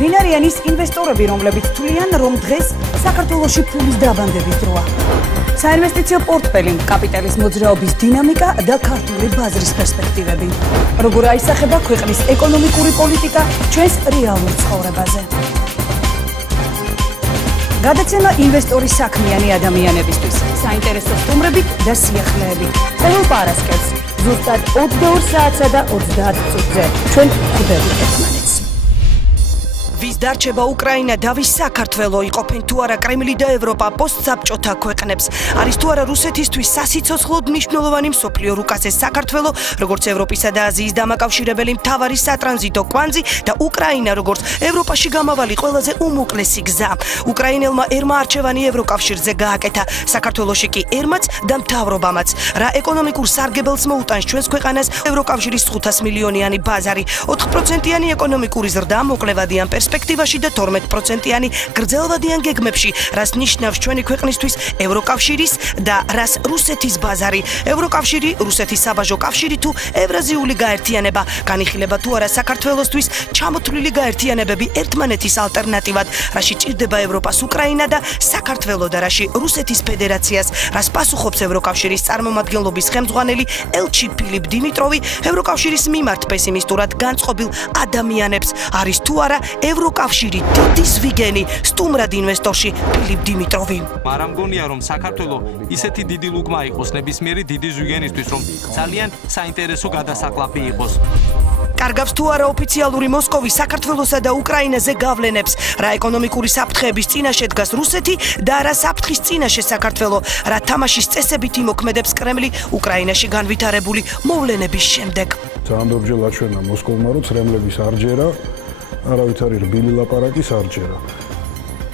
ვინ არიან ის ინვესტორები, რომლებიც თვლიან, რომ დღეს საქართველოში ფულის დაბანდების დროა? საინვესტიციო პორტფელი, კაპიტალის მოძრაობის დინამიკა და ქართული ბაზრის პერსპექტივები. როგორ აისახება ქვეყნის ეკონომიკური პოლიტიკა ჩვენს რეალურ ცხოვრებაზე? გადაცემა ინვესტორის საქმიანი ადამიანებისთვის, საინტერესო სტუმრებით და სიახლეებით. ყოველ პარასკევს, ზუსტად 22 საათსა და 30 წუთზე. ჩვენ ხვდებით ერთმანეთს. ვის დარჩება უკრაინა და ვის საქართველო, იყოფენ თუ არა კრემლი და ევროპა პოსტსაბჭოთა ქვეყნებს? არის თუ არა რუსეთისთვის სასიცოცხლოდ მნიშვნელოვანი მსოფლიო რუკაზე საქართველო, როგორც ევროპისა და აზიის დამაკავშირებელი მთავარი სატრანზიტო კვანძი და უკრაინა, როგორც ევროპაში გამავალი ყველაზე უმოკლესი გზა. უკრაინელმა ერმა არჩევანი ევროკავშირზე გააკეთა, საქართველოში კი ერმაც და მთავრობამაც. რა ეკონომიკურ სარგებელს მოუტანს ჩვენს ქვეყანას ევროკავშირის 500 მილიონიანი ბაზარი, 4%-იანი ეკონომიკური ზრდა მოკლევადიან პერსპექტივაში და 12%-იანი გრძელვადიან გეგმებში, რას ნიშნავს ჩვენი ქვეყნისთვის ევროკავშირის და რას რუსეთის ბაზარი. ევროკავშირი, რუსეთის საბაჟო კავშირი თუ ევრაზიული გაერთიანება, განიხილება თუ არა საქართველოსთვის ჩამოთვლილი გაერთიანებები ერთმანეთის ალტერნატივად, რაში ჭირდება ევროპას უკრაინა და საქართველო და რაში რუსეთის ფედერაციას, რას პასუხობს ევროკავშირის წარმომადგენლობის ხელმძღვანელი ელჩი ფილიპ დიმიტროვი, ევროკავშირის მიმართ პესიმისტურად განწყობილ ადამიანებს, არის თუ არა ევროკავშირი დიდი ზვიგენი, სტუმრად ინვესტორში ფილიპ დიმიტროვი. მაგრამ მგონია, რომ საქართველო ისეთი დიდი ლუგმა იყოს ნებისმიერი დიდი ზვიგენისთვის, რომ ძალიან საინტერესო გადასაკლაპი იყოს. კარგავს თუ არა ოფიციალური მოსკოვი საქართველოსა და უკრაინაზე გავლენებს, რა ეკონომიკური საფრთხეების წინაშე დგას რუსეთი და რა საფრთხის წინაშე საქართველო, რა თამაშის წესებით იმოქმედებს კრემლი უკრაინაში განვითარებული მოვლენების შემდეგ. ძალიან დაბჯელ აჩვენა მოსკოვმა, რომ ცრემლების არ ჯერა, არავითარი რბილი ლაპარაკის არ ჯერა.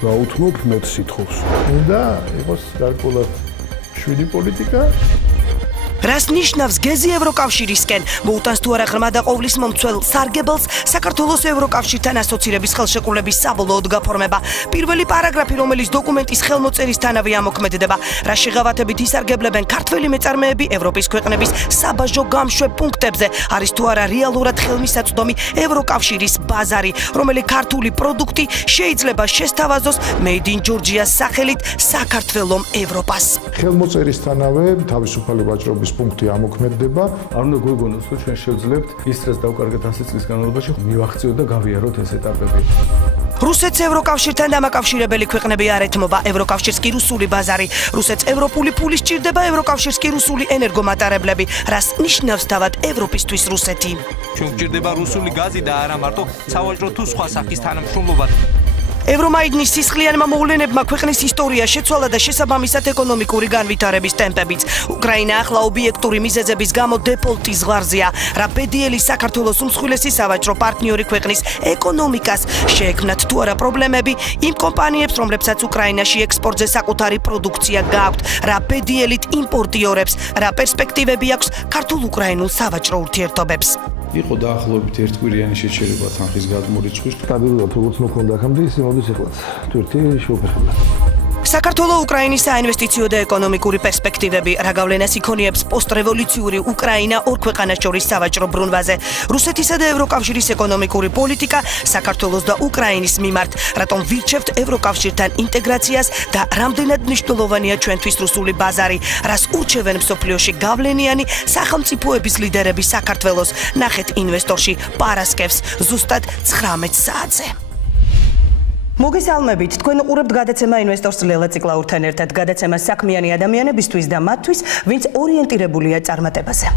გაუთმობ მეც სიტყვს. უნდა იყოს გარკვეულად შვიდი პოლიტიკა. რას ნიშნავს გეზი ევროკავშირისკენ? მოუტანს თუ არა ღრმა დაყოვლის მომცველ სარგებელს საქართველოს ევროკავშირთან ასოცირების ხელშეკრულების საბოლოოდ გაფორმება. პირველი პარაგრაფი, რომელიც დოკუმენტის ხელმოწერისთანავე ამოქმედება, რა შეღავათებით ისარგებლებენ ქართველი მეწარმეები ევროპის ქვეყნების საბაჟო გამშვებ პუნქტებზე, არის თუ არა რეალურად ხელმისაწვდომი ევროკავშირის ბაზარი, რომელი ქართული პროდუქტი შეიძლება შესთავაზოს Made in Georgia-ს სახელით საქართველომ ევროპას. ხელმოწერისთანავე თავისუფალი ვაჭრობის პუნქტი ამოქმედება. არ უნდა გვეგონოს, რომ ჩვენ შევძლებთ ის დღეს დავკარგეთ 100 წლის განმავლობაში, მივახციოთ და გავიაროთ ეს ეტაპები. რუსეთს ევროკავშირთან დამაკავშირებელი ქვეყნები არ ეთმობა, ევროკავშირს კი რუსული ბაზარი. რუსეთს ევროპული ფული სჭირდება, ევროკავშირს კი რუსული ენერგომატარებლები, რას ნიშნავს თავად ევროპისთვის რუსეთი. ჩვენ გვჭირდება რუსული გაზი და არა მარტო სავაჭრო თუ სხვა სახის თანამშრომლობა. ევრომაიდნის სისხლიანმა მოვლენებმა ქვეყნის ისტორია შეცვალა და შესაბამისად ეკონომიკური განვითარების ტემპებიც. უკრაინა ახლა ობიექტური მიზეზების გამო დეფოლტის ზღვარზეა, რა ბედიელი საქართველოს უმსხვილესი სავაჭრო პარტნიორი ქვეყნის ეკონომიკას შეექმნათ თუ არა პრობლემები იმ კომპანიებს, რომლებსაც უკრაინაში ექსპორტზე საკუთარი პროდუქცია გააქვთ, რა ბედიელით იმპორტიორებს, რა პერსპექტივები აქვს ქართულ-უკრაინულ სავაჭრო ურთიერთობებს. იყო დაახლოებით ერთკვირიანი შეჩერება თანხის გადმორიცხვის. სტაბილურად როგორც მოხდა აქამდე, ისე მოდის ეხლაც. თვირთი შეუფერხებლა. საქართველო-უკრაინის საინვესტიციო და ეკონომიკური პერსპექტივები, რა გავლენას იქონიებს პოსტრევოლუციური უკრაინა ორ ქვეყანას შორის სავაჭრო ბრუნვაზე, რუსეთისა და ევროკავშირის ეკონომიკური პოლიტიკა საქართველოს და უკრაინის მიმართ, რატომ ვირჩევთ ევროკავშირთან ინტეგრაციას და რამდენად მნიშვნელოვანია ჩვენთვის რუსული ბაზარი, რას ურჩევენ მსოფლიოში გავლენიანი სახელმწიფოების ლიდერები საქართველოს. ნახეთ ინვესტორში პარასკევს ზუსტად 19 საათზე. მოგესალმებით, თქვენ უყურებთ გადაცემა ინვესტორს ლელა ციკლაურთან ერთად, გადაცემა საქმიანი ადამიანებისთვის და მათთვის, ვინც ორიენტირებულია წარმატებაზე.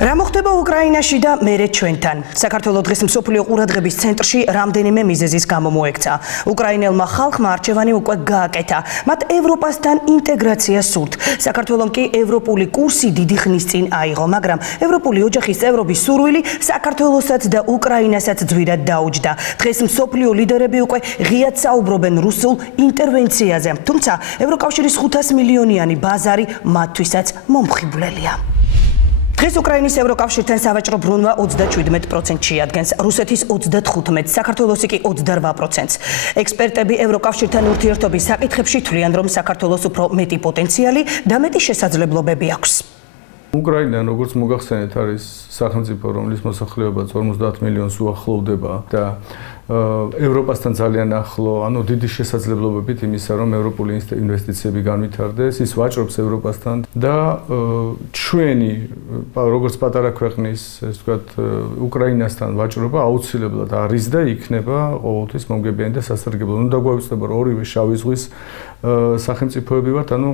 რა მოხდება უკრაინაში და მერე ჩვენთან? საქართველოს დღეს მსოფლიო ყურადღების ცენტრში რამდენიმე მიზეზის გამო მოექცა. უკრაინელმა ხალხმა არჩევანი უკვე გააკეთა. მათ ევროპასთან ინტეგრაცია სურთ. საქართველოს კი ევროპული კურსი დიდი ხნის წინ აიღო, მაგრამ ევროპული ოჯახის წევრობის სურვილი საქართველოსაც და უკრაინასაც ძვირად დაუჯდა. დღეს მსოფლიო ლიდერები უკვე ღიად საუბრობენ რუსულ ინტერვენციაზე. თუმცა ევროკავშირის 500 მილიონიანი ბაზარი მათთვისაც მომხიბვლელია. დღეს უკრაინის ევროკავშირთან სავაჭრო ბრუნვა 37%-ში ადგენს, რუსეთის 35%, საქართველოსი კი 28%-ს. ექსპერტები ევროკავშირთან ურთიერთობის საკითხებში თვლიან, რომ საქართველოს უფრო მეტი პოტენციალი და მეტი შესაძლებლობები აქვს. უკრაინა, როგორც მოგახსენეთ, არის სახელმწიფო, რომლის მოსახლეობა 50 მილიონს უახლოვდება და ევროპასთან ძალიან ახლო, ანუ დიდი შესაძლებლობებით იმისა, რომ ევროპული ინვესტიციები განვითარდეს, ის ვაჭრობს ევროპასთან და ჩვენი როგორც პატარა ქვეყნის, ეს ვთქვათ, უკრაინასთან ვაჭრობა აუცილებლად არის და იქნება ყოველთვის მომგებიანი და სასარგებლო. ნუ დაგვაუწყდება, რომ ორივე შავი ზღვის სახელმწიფოები ვართ, ანუ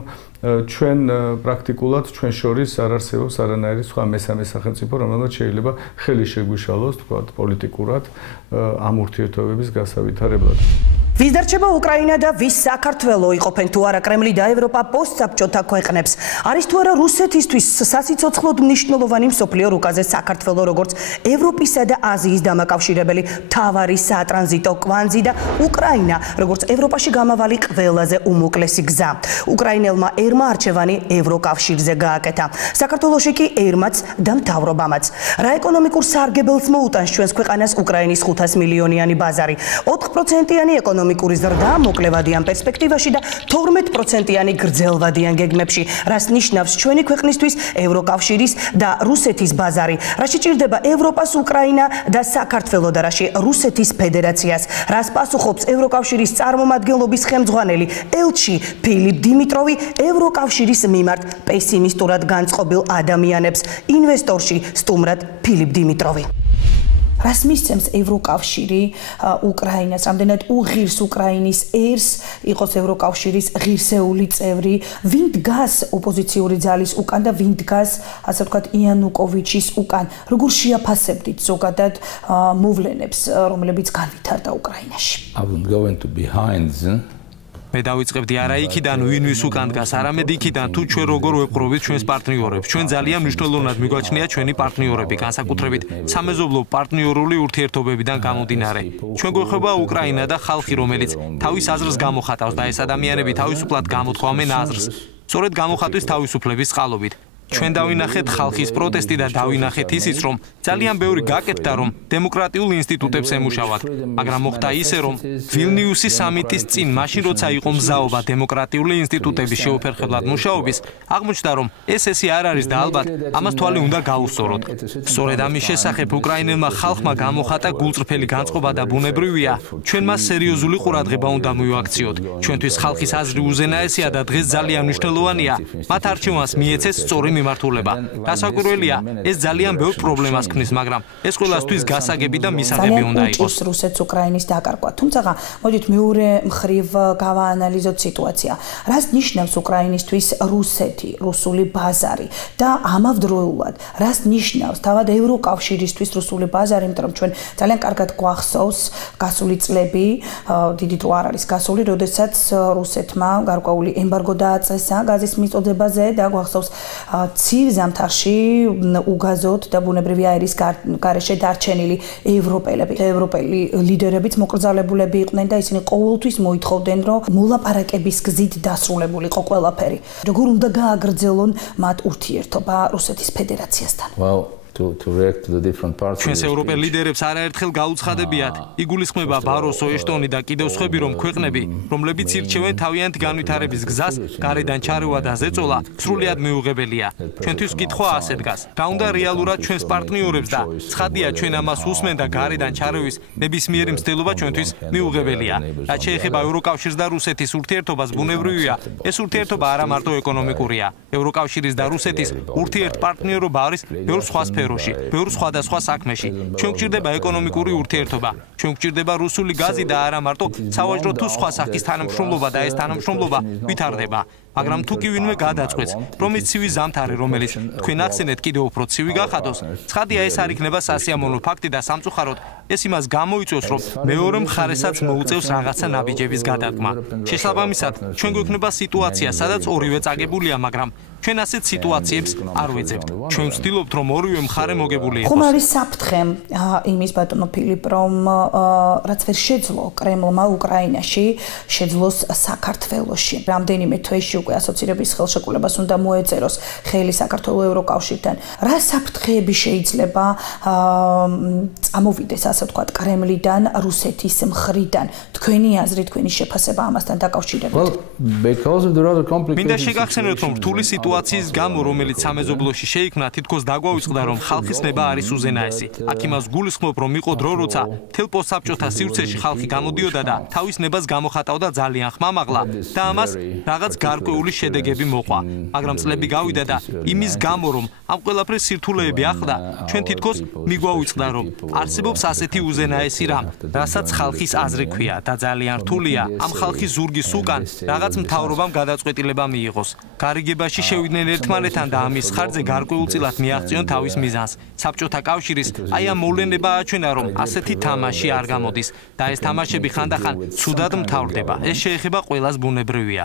ჩვენ პრაქტიკულად ჩვენ შორის არ არსებობს არანაირი სხვა მესამე სახელმწიფო, რომელმაც შეიძლება ხელი შეგვიშალოს, თქვათ, პოლიტიკურად ამ ურთიერთობების გასავითარებლად. ვის დარჩება უკრაინა და ვის საქართველო იყოფენ თუ არა კრემლი და ევროპა პოსტსაბჭოთა ქვეყნებს? არის თუ არა რუსეთისთვის სასიცოცხლოდ მნიშვნელოვანი მსოფლიო რუკაზე საქართველო როგორც ევროპისა და აზიის დამაკავშირებელი მთავარი სატრანზიტო კვანძი და უკრაინა როგორც ევროპაში გამავალი ყველაზე უმოკლესი გზა. უკრაინელმა ერმა არჩევანი ევროკავშირზე გააკეთა. საქართველოში კი ერმაც და მთავრობამაც. რა ეკონომიკურ სარგებელს მოუტანს ჩვენს ქვეყანას უკრაინის 500 მილიონიანი ბაზარი? 4%-იანი ეკონომიკური ზრდა მოკლევადიან პერსპექტივაში და 12%-იანი გრძელვადიან გეგმებში, რას ნიშნავს ჩვენი ქვეყნისთვის ევროკავშირის და რუსეთის ბაზარი, რაში ჭირდება ევროპას უკრაინა და საქართველო და რაში რუსეთის ფედერაციას, რას პასუხობს ევროკავშირის წარმომადგენლობის ხელმძღვანელი ელჩი ფილიპ დიმიტროვი ევროკავშირის მიმართ პესიმისტურად განწყობილ ადამიანებს, ინვესტორში სტუმრად ფილიპ დიმიტროვი. რას მისცემს ევროკავშირი უკრაინას, რამდენად უღირს უკრაინის ერს იყოს ევროკავშირის ღირსეული წევრი, ვინ დგას ოპოზიციური ძალის უკან და ვინ დგას, ასე ვთქვათ, იანუკოვიჩის უკან, როგორ შეაფასებდით ზოგადად მოვლენებს, რომლებიც განვითარდა უკრაინაში? მე დავიწყებდი არა იქიდან ვინვის უკან დგას, არამედ იქიდან თუ ჩვენ როგორ ვეპყრობით ჩვენს პარტნიორებს. ჩვენ ძალიან მნიშვნელოვნად მიგვაჩნია ჩვენი პარტნიორები, განსაკუთრებით სამეზობლო პარტნიორული ურთიერთობებიდან გამომდინარე. ჩვენ გვეხება უკრაინა და ხალხი, რომელიც თავის აზრს გამოხატავს და ეს ადამიანები თავისუფლად გამოთქვამენ აზრს. სწორედ გამოხატვის თავისუფლების წყალობით. ჩვენ დავინახეთ ხალხის პროტესტი და დავინახეთ ისიც, რომ ძალიან ბევრი გაკეთდა, რომ დემოკრატიულ ინსტიტუტებს ემუშავათ, მაგრამ მოხდა ისე, რომ ვილნიუსის სამიტის წინ, მაშინ როცა იყო მზაობა დემოკრატიული ინსტიტუტების შეუფერხებლად მუშაობის, აღმოჩნდა, რომ ესე არ არის და ალბათ ამას თვალი უნდა გაუსწოროთ. სწორედ ამის შესახებ უკრაინელმა ხალხმა გამოხატა გულწრფელი განწყობა და ბუნებრივია, ჩვენ მას სერიოზული ყურადღება უნდა მივაქციოთ. ჩვენთვის ხალხის აზრი უზენაესია და დღეს ძალიან მნიშვნელოვანია, მათ არჩევანს მიეცეს სწორი მიმართულება. დასაკვირველია, ეს ძალიან ბევრ პრობლემას ქმნის, მაგრამ ეს ყველასთვის გასაგები და მისაღები უნდა იყოს. რუსეთს უკრაინის დაკარგვა. თუმცა, მოდით მეორე მხრივ გავაანალიზოთ სიტუაცია. რას ნიშნავს უკრაინისთვის რუსეთი, რუსული ბაზარი და ამავდროულად რას ნიშნავს თავად ევროკავშირისთვის რუსული ბაზარი, იმიტომ რომ ჩვენ ძალიან კარგად გვახსოვს გასული წლები, დიდი დრო არ არის გასული, როდესაც რუსეთმა გარკვეული ემბარგო დააწესა გაზის მიწოდებაზე და გვახსოვს ცივ ზამთარში უგაზოდ და ბუნებრივი აირის გარეშე დარჩენილი ევროპელი ლიდერებიც მოკრძალებულები იყვნენ და ისინი ყოველთვის მოითხოვდნენ, რომ მოლაპარაკების გზით დასრულებულიყო ყველაფერი. როგორ უნდა გააგრძელონ მათ ურთიერთობა რუსეთის ფედერაციასთან? ჩვენს ევროპელ ლიდერებს არაერთხელ გაუცხადებიათ, იგულისხმება ბაროსო, ეშტონი და კიდევ სხვები, რომ ქვეყნები, რომლებიც ირჩევენ თავიანთი განვითარების გზას, გარედან ჩარევა და ზეწოლა, სრულიად მიუღებელია. ჩვენთვის კითხვა ასე დგას. რა უნდა რეალურად ჩვენს პარტნიორებს და ცხადია ჩვენ ამას უსმენ და გარედან ჩარევის ნებისმიერი მცდელობა ჩვენთვის მიუღებელია. რაც შეეხება ევროკავშირს და რუსეთის ურთიერთობას, ბუნებრივია, ეს ურთიერთობა არა მარტო ეკონომიკურია. ევროკავშირის და რუსეთის ურთიერთპარტნიორობა არის ბევრ სხვა სფეროში, ბევრ სხვადასხვა საქმეში. ჩვენ გვჭირდება ეკონომიკური ურთიერთობა, ჩვენ გვჭირდება რუსული გაზი და არა მარტო სავაჭრო თუ სხვა სახის თანამშრომლობა და ეს თანამშრომლობა ვითარდება. მაგრამ თუ კი ვინმე გადაწყვეტს, რომ ის ცივი ზამთარი, რომელიც თქვენ ახსენეთ, კიდევ უფრო ცივი გახადოს, ცხადია ეს არ იქნება სასიამოვნო ფაქტი და სამწუხაროდ ეს იმას გამოიწვევს, რომ მეორე მხარესაც მოუწევს რაღაცა ნაბიჯების გადადგმა. შესაბამისად, ჩვენ გვექნება სიტუაცია, სადაც ორივე წაგებულია, მაგრამ ჩვენ ასეთ სიტუაციებს არ ვეძებთ. ჩვენ ვცდილობთ, რომ ორივე მხარე მოგებული იყოს. ხომ არის საფრთხე იმის, ბატონო ფილიპ, რომ რაც ვერ შეძლო კრემლმა უკრაინაში, შეძლოს საქართველოში. რამდენიმე თვეში უკვე ასოცირების ხელშეკრულებას უნდა მოეწეროს ხელი საქართველოს ევროკავშირთან. რა საფრთხეები შეიძლება წამოვიდეს, ასე ვთქვათ, კრემლიდან, რუსეთის მხრიდან? თქვენი აზრი, თქვენი შეფასება ამასთან დაკავშირებით? მინდა შეგახსენოთ, რომ რთული სიტუაციის გამო, რომელიც სამეზობლოში შეიქმნა, თითქოს დაგვაუწყდა, რომ ხალხის ნება არის უზენაესი. აქ იმას გულისხმობ, რომ იყო დრო, როცა მთელ პოსტსაბჭოთა სივრცეში ხალხი გამოდიოდა და თავის ნებას გამოხატავდა ძალიან ხმამაღლა და ამას რაღაც გარკვეული შედეგები მოყვა. მაგრამ წლები გავიდა და იმის გამო, რომ ამ ყველაფრის სირთულეები ახლდა, ჩვენ თითქოს მიგვაუწყდა, რომ არსებობს ასეთი უზენაესი რამ, რასაც ხალხის აზრი ქვია და ძალიან რთულია ამ ხალხის ზურგის უკან რაღაც მთავრობამ გადაწყვეტილება მიიღოს. გარიგებაში შევიდნენ ერთმანეთთან და ამის ხარჯზე გარკვეულწილად მიაღწიონ თავის მიზანს. საბჭოთა კავშირის აი ამ მოვლენება აჩვენა, რომ ასეთი თამაში არ გამოდის და ეს თამაშები ხანდახან ცუდად მთავრდება. ეს შეეხება ყველას ბუნებრივია.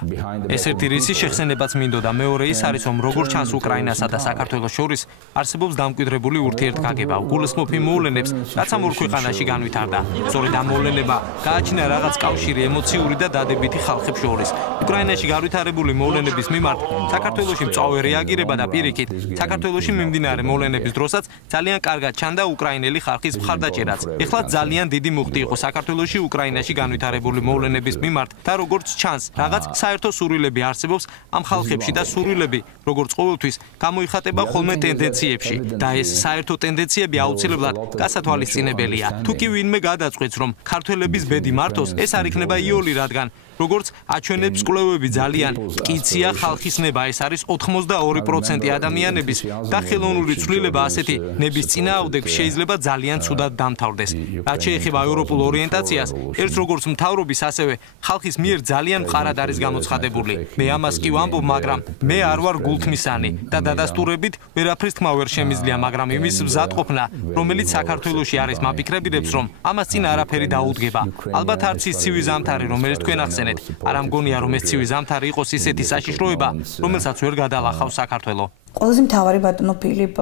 ეს ერთი რისი შეხსენებაც მინდოდა. მეორე ის არის, რომ როგორც ჩანს უკრაინასა და საქართველოს შორის არსებობს დამკვიდრებული ურთიერთგაგება. გულისხმობ იმ მოვლენებს, რაც ამ ორ ქვეყანაში განვითარდა. სწორედ ამ მოვლენება გააჩინა რაღაც კავშირი ემოციური და დადებითი ხალხებს შორის. უკრაინაში განვითარებული მოვლენების მიმართ საქართველოში მწვავე რეაგირება და პირიქით, საქართველოში მიმდინარე მოვლენების დროსაც ძალიან კარგად ჩანდა უკრაინელი ხალხის მხარდაჭერაც. ეხლა ძალიან დიდი მუხტი იყო საქართველოში უკრაინაში განვითარებული მოვლენების მიმართ და როგორც ჩანს, რაღაც საერთო სურვილები არსებობს ამ ხალხებში და სურვილები, როგორც ყოველთვის, გამოიხატება ხოლმე ტენდენციებში და ეს საერთო ტენდენციები აუცილებლად გასათვალისწინებელია. თუ კი ვინმე გადაწყვეტს, რომ ქართველების ბედი მართოს, ეს არ იქნება იოლი, რადგან როგორც აჩვენებს კვლევები, ძალიან მკიცია ხალხის ნება, ეს არის 82% ადამიანების და ხელოვნური ცვლილება ასეთი ნების წინააღმდეგ შეიძლება ძალიან ცუდად დამთავრდეს. რაც შეეხება ევროპულ ორიენტაციას, ერთ როგორც მთავრობის, ასევე ხალხის მიერ ძალიან მყარად არის გამოცხადებული. მე ამას კი ვამბობ, მაგრამ მე არ ვარ გულთმისანი და დადასტურებით ვერაფრის თქმა ვერ შემიძლია, მაგრამ იმის მზადყოფნა, რომელიც საქართველოში არის, მაფიქრებიდებს, რომ ამას წინ არაფერი დაუდგება. ალბათ არც ის ცივი ზამთარი, რომელიც თქვენ ახსენეთ, არ ამგონია, რომ ეს ცივი ზამთარი იყოს ისეთი საშიშროება, რომელსაც ვერ გადალახავს საქართველო. ყველაზე მთავარი ბატონო ფილიპ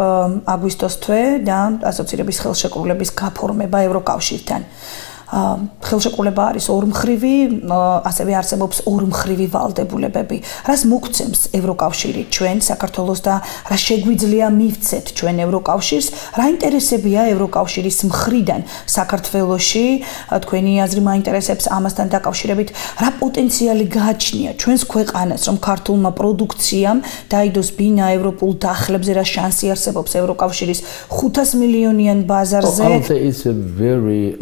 აგვისტოს თვე და ასოცირების ხელშეკრულების გაფორმება ევროკავშირთან. ხელშეკრულება არის ორმხრივი, ასევე არსებობს ორმხრივი ვალდებულებები. რას მოგცემს ევროკავშირი ჩვენ საქართველოს და რა შეგვიძლია მივცეთ ჩვენ ევროკავშირს? რა ინტერესებია ევროკავშირის მხრიდან საქართველოში? თქვენი აზრი მაინტერესებს ამასთან დაკავშირებით. რა პოტენციალი გააჩნია ჩვენს ქვეყანას, რომ ქართულმა პროდუქციამ დაიდოს ბინა ევროპულ დახლებზე, რა შანსი არსებობს ევროკავშირის 500 მილიონიან ბაზარზე?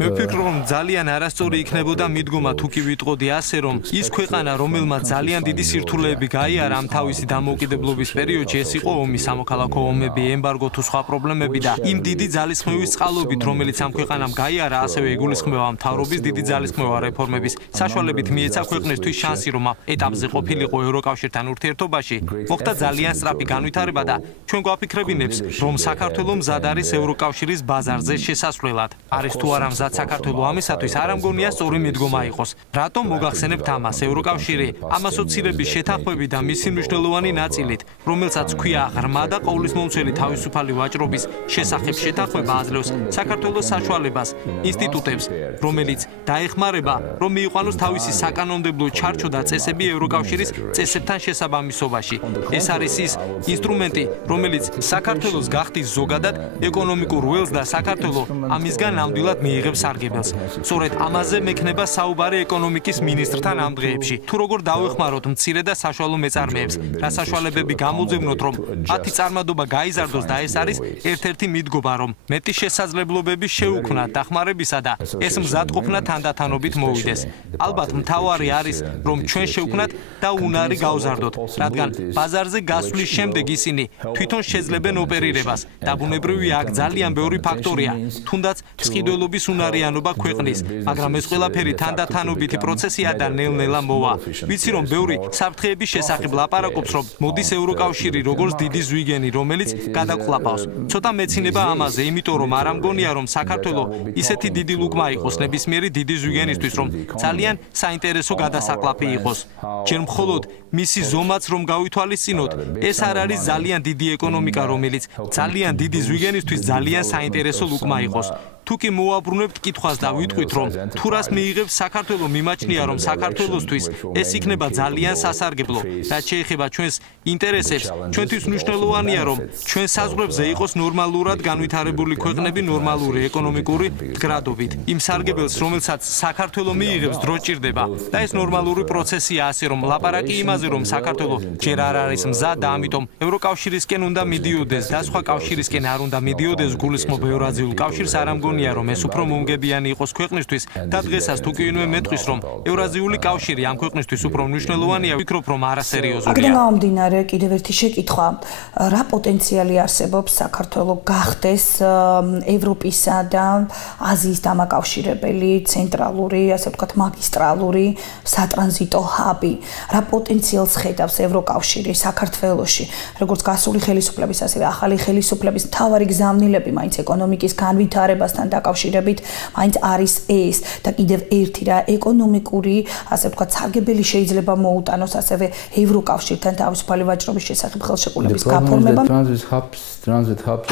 მე ვფიქრობ, რომ ძალიან არასწორი იქნებოდა მიდგომა თუ კი ვიტყოდი ასე, რომ ის ქვეყანა, რომელმაც ძალიან დიდი სირთულეები გაიარა ამ თავისი დამოუკიდებლობის პერიოდში, ეს იყო ომი, სამოქალაქო ომები, ემბარგო თუ სხვა პრობლემები და იმ დიდი ძალისხმევის წყალობით, რომელიც ამ ქვეყანამ გაიარა, ასევე იგულისხმება მთავრობის დიდი ძალისხმევა რეფორმების საშუალებით მიეცა ქვეყნისთვის შანსი, რომ ეტაპზე ყოფილიყო ევროკავშირთან ურთიერთობაში. მოხდა ძალიან სწრაფი განვითარება და ჩვენ გვაფიქრებინებს, რომ საქართველო მზად არის ევროკავშირის ბაზარზე შესასვლელად. არის თუ არა მზად საქართველო ამისათვის, არ ამგონია სწორი მიდგომა იყოს. რატომ მოგახსენებთ ამას? ევროკავშირი ამ ასოცირების შეთანხმებით და მისი მნიშვნელოვანი ნაწილით, რომელსაც ქვია ღრმა და ყოვლისმომცველი თავისუფალი ვაჭრობის შესახებ შეთანხმება, აძლევს საქართველოს საშუალებას ინსტიტუტებს, რომელიც დაეხმარება, რომ მიიყვანოს თავისი საკანონმდებლო ჩარჩო და წესები ევროკავშირის წესებთან შესაბამისობაში. ეს არის ის ინსტრუმენტი, რომელიც საქართველოს გახდის ზოგადად ეკონომიკურ ველს და საქართველო ამისგან ნამდვილად მიიღებს სარგებელს. სწორედ ამაზე მექნება საუბარი ეკონომიკის მინისტრთან ამ დღეებში. თუ როგორ დავეხმაროთ მცირე და საშუალო მეწარმეებს, რა საშუალებები გამოძებნოთ, რომ მათი წარმადობა გაიზარდოს და ეს არის ერთ-ერთი მიდგომა, რომ მეტი შესაძლებლობების შეუქმნათ დახმარებისა და ეს მზადყოფნა თანდათანობით მოვიდეს. ალბათ მთავარი არის, რომ ჩვენ შევქმნათ და უნარი გავზარდოთ, რადგან ბაზარზე გასვლის შემდეგ ისინი თვითონ შეძლებენ ოპერირებას. დაბუნებრივია, აქ ძალიან ბევრი ფაქტორია, თუნდაც მსყიდველობის უნარიანობა ქვეყნის, მაგრამ ეს ყველაფერი თანდათანობითი პროცესია და ნელ-ნელა მოვა. ვიცი, რომ ბევრი საფრთხეების შესახებ ლაპარაკობს, რომ მოდის ევროკავშირი როგორც დიდი ზვიგენი, რომელიც გადაკლაპავს. ცოტა მეცინება ამაზე, იმიტომ რომ არ ამგონია, რომ საქართველო ისეთი დიდი ლუკმა იყოს ნებისმიერი დიდი ზვიგენისთვის, რომ ძალიან საინტერესო გადასაკლაპი იყოს. ჯერ მხოლოდ მისი ზომაც რომ გავითვალისწინოთ, ეს არ არის ძალიან დიდი ეკონომიკა, რომელიც ძალიან დიდი ზვიგენისთვის ძალიან საინტერესო ლუკმა იყოს. თუ კი მოაბრუნებთ კითხვას და ვიტყვით, რომ თუ რას მიიღებს საქართველოს, მიმაჩნია, რომ საქართველოსთვის ეს იქნება ძალიან სასარგებლო, რაც შეეხება ჩვენს ინტერესებს. ჩვენთვის მნიშვნელოვანია, რომ ჩვენ საზღვრებზე იყოს ნორმალურად განვითარებული ქვეყნები ნორმალური ეკონომიკური მდგრადობით. იმ სარგებელს, რომელსაც საქართველოს მიიღებს, დრო ჭირდება და ეს ნორმალური პროცესია, ასე რომ ლაპარაკი იმაზე, რომ საქართველოს ჯერ არ არის მზად და ამიტომ ევროკავშირისკენ უნდა მიდიოდეს და სხვა კავშირისკენ არ უნდა მიდიოდეს, გულისხმობ ევრაზიულ კავშირს, არ ამგონია, რომ ეს უფრო მომგებიანი იყოს ქვეყნისთვის და დღესაც თუ კი ვინმე მეტყვის, რომ ევრაზიული კავშირი ამ ქვეყნისთვის უფრო მნიშვნელოვანია, ვფიქრობ, რომ არასერიოზულია. აქედან გამომდინარე, კიდევ ერთი შეკითხვა, რა პოტენციალი არსებობს საქართველოს გახდეს ევროპისა და აზიის დამაკავშირებელი ცენტრალური, ასე ვთქვათ, მაგისტრალური სატრანზიტო ჰაბი. რა პოტენციალს ხედავს ევროკავშირი საქართველოში, როგორც გასული ხელისუფლების, ასევე ახალი ხელისუფლების მთავარი გზავნილები, მაინც ეკონომიკის განვითარებასთან დაკავშირებით, მაინც არის ეს და კიდევ ერთი რა ეკონომიკური, ასე ვთქვათ, სარგებელი შეიძლება მოუტანოს ასევე ევროკავშირთან თავისუფალი ვაჭრობის შესახებ ხელშეკრულების გაფორმება.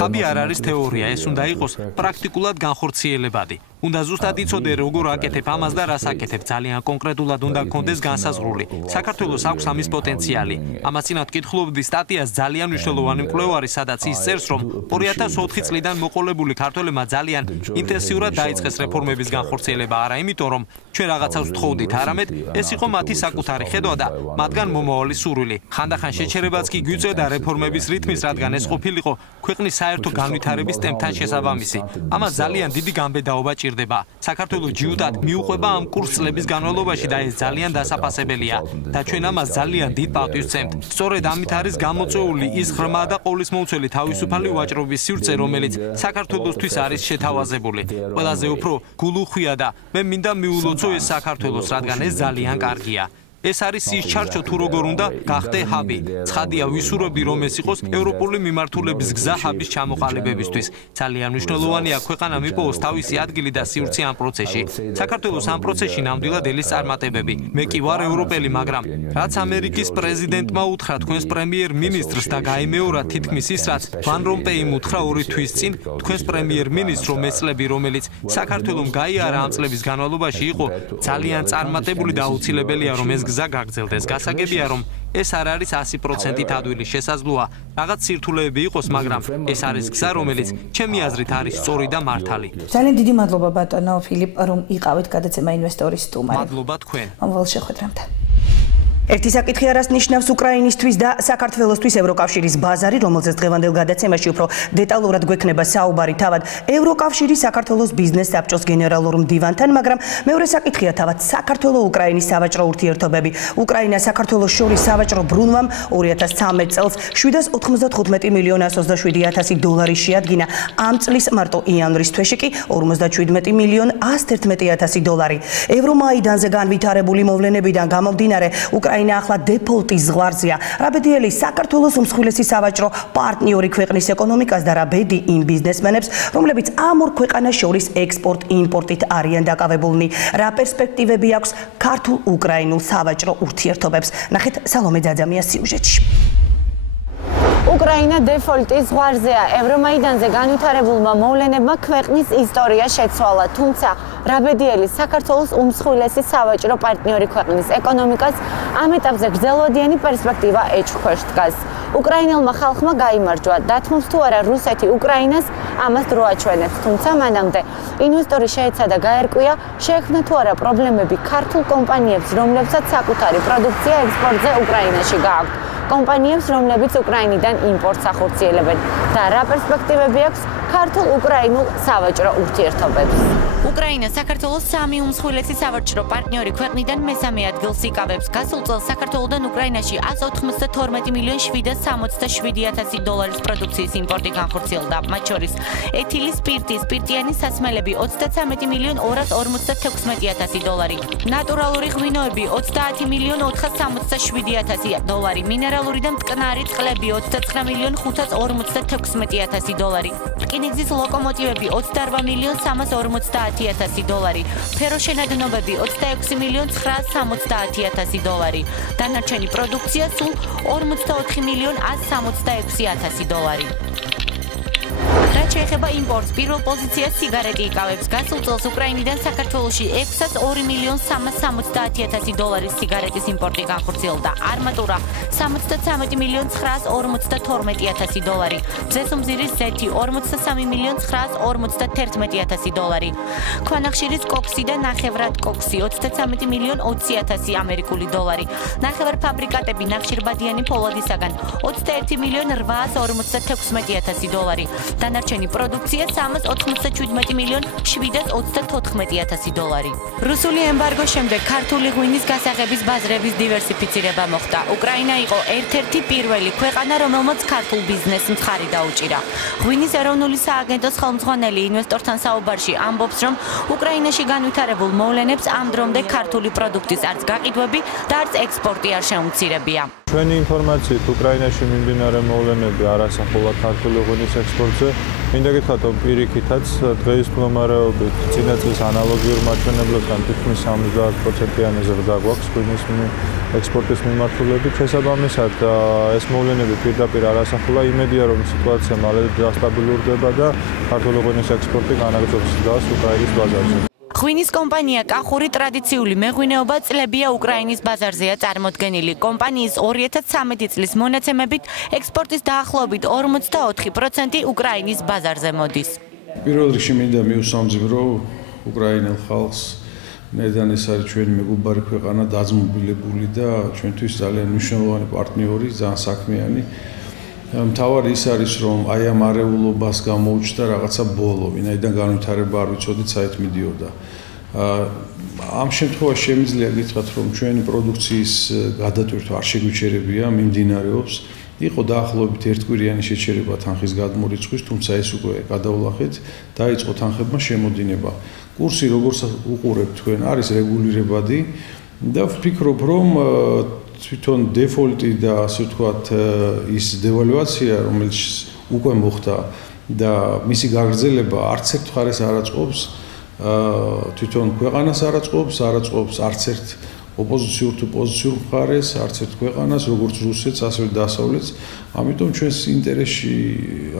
ჰაბი არ არის თეორია, ეს უნდა იყოს პრაქტიკულად განხორციელებადი. უნდა ზუსტად იცოდე, როგორ აკეთებ ამას და რას აკეთებ, ძალიან კონკრეტულად უნდა გქონდეს განსაზღვრული. საქართველოს აქვს ამის პოტენციალი. ამას წინათ კითხულობდი სტატიას ძალიან მნიშვნელოვანი მკვლევარი, სადაც ის წერს, რომ 2004 წლიდან მოყოლებული ქართველებმა ძალიან ინტენსიურად დაიწყეს რეფორმების განხორციელება, არა იმიტომ, რომ ჩვენ რაღაცას ვთხოვდით, არამედ ეს იყო მათი საკუთარი ხედვა და მათგან მომავალი სურვილი. ხანდახან შეჩერებაც კი გვიწევდა რეფორმების რიტმის, რადგან ეს ყოფილიყო ქვეყნის საერთო განვითარების ტემპთან შესაბამისი. ამას ძალიან დიდი გამბედაობა ჭირდება. საქართველოს ჯიუტად მიუყვება ამ კურს წლების განმავლობაში და ეს ძალიან დასაფასებელია და ჩვენ ამას ძალიან დიდ პატივს ვცემთ. სწორედ ამით არის გამოწვეული ის ღრმა და ყოვლისმომცველი თავისუფალი ვაჭრობის სივრცე, რომელიც საქართველოსთვის არის შეთავაზებული. ყველაზე უფრო გულუხვია და მე მინდა მიულოცო ეს საქართველოს, რადგან ეს ძალიან კარგია. ეს არის ის ჩარჩო თუ როგორ უნდა გახდე ჰაბი. ცხადია ვისურვები, რომ ეს იყოს ევროპული მიმართულების გზა ჰაბის ჩამოყალიბებისთვის. ძალიან მნიშვნელოვანია ქვეყანა მიპოვოს თავისი ადგილი და სივრცე ამ პროცესში. საქართველოს ამ პროცესში ნამდვილად ელის წარმატებები. მე კი ვარ ევროპელი, მაგრამ რაც ამერიკის პრეზიდენტმა უთხრა თქვენს პრემიერ-მინისტრს და გაიმეორა თითქმის ის, რაც ვან რომპეიმ უთხრა 2 თვის წინ თქვენს პრემიერ-მინისტრს, რომ ეს წლები, რომელიც საქართველოს გაიარა ამ წლების განმავლობაში, იყო ძალიან წარმატებული და აუცილებელია, რომ ეს გზა გაგრძელდეს. გასაგებია, რომ ეს არ არის 100%-ით ადვილი, შესაძლოა რაღაც სირთულეები იყოს, მაგრამ ეს არის გზა, რომელიც ჩემი აზრით არის სწორი და მართალი. ძალიან დიდი მადლობა ბატონო ფილიპ, რომ იყავით გადაცემა ინვესტორის სტუმარი. მადლობა თქვენ. მომავალ შეხვედრამდე. ერთი საკითხი არას ნიშნავს უკრაინისთვის და საქართველოსთვის ევროკავშირის ბაზარი, რომელზეც დღევანდელ გადაცემაში უფრო დეტალურად გვექნება საუბარი თავად ევროკავშირის საქართველოს ბიზნეს საბჭოს გენერალურ მდივანთან, მაგრამ მეორე საკითხია თავად საქართველოს-უკრაინის სავაჭრო ურთიერთობები. უკრაინა-საქართველოს შორის სავაჭრო ბრუნვამ 2013 წელს 795 მილიონ 127,000 დოლარი შეადგინა. ამ წლის მარტო იანვრის თვეში კი 57 მილიონ 111,000 დოლარი. ევრომაიდანზე განვითარებული მოვლენებიდან გამომდინარე, უკრაინა ახლა დეფოლტის ზღვარზეა. რა ბედიელი საქართველოს უმსხვილესი სავაჭრო პარტნიორი ქვეყნის ეკონომიკას და რა ბედი იმ ბიზნესმენებს, რომლებიც ამ ორ ქვეყანას შორის ექსპორტ-იმპორტით არიან დაკავებულნი. რა პერსპექტივები აქვს ქართულ-უკრაინულ სავაჭრო ურთიერთობებს? ნახეთ სალომე ძაძამიას სიუჟეტში. უკრაინა დეფოლტის ზღვარზეა. ევრომაიდანზე განვითარებულმა მოვლენებმა ქვეყნის ისტორია შეცვალა, თუმცა რა ბედიელი საქართველოს უმსხვილესი სავაჭრო პარტნიორი ქვეყნის ეკონომიკას ამ ეტაპზე გრძელვადიანი პერსპექტივა ეჭვქვეშ დგას. უკრაინელმა ხალხმა გაიმარჯვა, დათმობს თუ არა რუსეთი უკრაინას, ამას დრო აჩვენებს, თუმცა მანამდე ინვესტორი შეეცადა გაერკვია, შეექმნა თუ არა პრობლემები ქართულ კომპანიებს, რომლებსაც საკუთარი პროდუქცია ექსპორტზე უკრაინაში გააქვთ. კომპანიებს, რომლებიც უკრაინიდან იმპორტს ახორციელებენ და რა პერსპექტივები აქვს ქართულ-უკრაინულ სავაჭრო ურთიერთობებს. უკრაინა საქართველოს სამი უმსხვილესი სავაჭრო პარტნიორი ქვეყნიდან მესამე ადგილს იკავებს. გასულ წელს საქართველოდან უკრაინაში 192 მილიონ 767,000 დოლარის პროდუქციის იმპორტი განხორციელდა. მათ შორის ეთილი სპირტი, სპირტიანი სასმელები 33 მილიონ 256,000 დოლარი, ნატურალური ღვინოები 30 მილიონ 467,000 დოლარი, მინერალური და მტკნარი წყლები 29 მილიონ 556,000 დოლარი, რკინიგზის ლოკომოტივები 28 მილიონ 350,000 დოლარი, ფეროშენადნობები 26 მილიონ 960,000 დოლარი, დანარჩენი პროდუქცია სულ 44 მილიონ 166,000 დოლარი. რა რაც შეეხება იმპორტს, პირველ პოზიციას სიგარეტი იკავებს. გასულ წელს უკრაინიდან საქართველოში 602.370.000 დოლარის სიგარეტის იმპორტი განხორციელდა. არმატურა 63.942.000 დოლარი. ბზესუმზირის ზეთი 43.941.000 დოლარი. ქვანახშირის კოქსი და ნახევრად კოქსი 33.20.000 ამერიკული დოლარი. ნახევარფაბრიკატები ნახშირბადიანი ფოლადისაგან 21.846.000 დოლარი. დანარჩენი პროდუქცია 387.724.000 დოლარი. რუსული ემბარგოს შემდეგ ქართული ღვინის გასაღების ბაზრების დივერსიფიცირება მოხდა. უკრაინა იყო ერთ-ერთი პირველი ქვეყანა, რომელმაც ქართულ ბიზნესს მხარი დაუჭირა. ღვინის ეროვნული სააგენტოს ხელმძღვანელი ინვესტორთან საუბარში ამბობს, რომ უკრაინაში განვითარებულ მოვლენებს ამ დრომდე ქართული პროდუქტის არც გაყიდვები და არც ექსპორტი არ შეუმცირებია. ჩვენი ინფორმაციით უკრაინაში მიმდინარე მოვლენები არ ასახულა ქართული ღვინის ექსპორტზე. მინდა გითხრათ, რომ პირიქითაც დღეის მდგომარეობით წინა წლის ანალოგიურ მაჩვენებლებთან თითქმის 70%-იანი ზრდა გვაქვს ღვინის ექსპორტის მიმართულებით. შესაბამისად, ეს მოვლენები პირდაპირ არ ასახულა. იმედია, რომ სიტუაცია მალე დასტაბილურდება და ქართული ღვინის ექსპორტი განაგრძობს გზას უკრაინის ბაზარზე. ღვინის კომპანია კახური ტრადიციული მეღვინეობა წლებია უკრაინის ბაზარზეა წარმოდგენილი. კომპანიის 2013 წლის მონაცემებით ექსპორტის დაახლოებით 44% უკრაინის ბაზარზე მოდის. პირველ რიგში მინდა მიუსამძიმრო უკრაინელ ხალხს. ნედან ეს არის ჩვენი მეგობარი ქვეყანა, დაძმობილებული და ჩვენთვის ძალიან მნიშვნელოვანი პარტნიორი, ძალიან საქმიანი. მთავარი ის არის, რომ აი ამ არეულობას გამოუჩნდა რაღაცა ბოლო, ვინაიდან განვითარება არ ვიცოდით, საით მიდიოდა. ამ შემთხვევაში შემიძლია გითხრათ, რომ ჩვენი პროდუქციის გადატვირთვა არ შეგვიჩერებია, მიმდინარეობს. იყო დაახლოებით ერთკვირიანი შეჩერება თანხის გადმორიცხვის, თუმცა ეს უკვე გადავლახეთ, დაიწყო თანხებმა შემოდინება. კურსი, როგორც უყურებთ თქვენ, არის რეგულირებადი და ვფიქრობ, რომ თვითონ დეფოლტი და ასე ვთქვათ ის დევალვაცია, რომელიც უკვე მოხდა და მისი გაგრძელება არც ერთ მხარეს არ აწყობს, თვითონ ქვეყანას არ აწყობს არც ერთ ოპოზიციურ თუ პოზიციურ მხარეს, არც ერთ ქვეყანას, როგორც რუსეთს, ასევე დასავლეთს. ამიტომ ჩვენს ინტერესში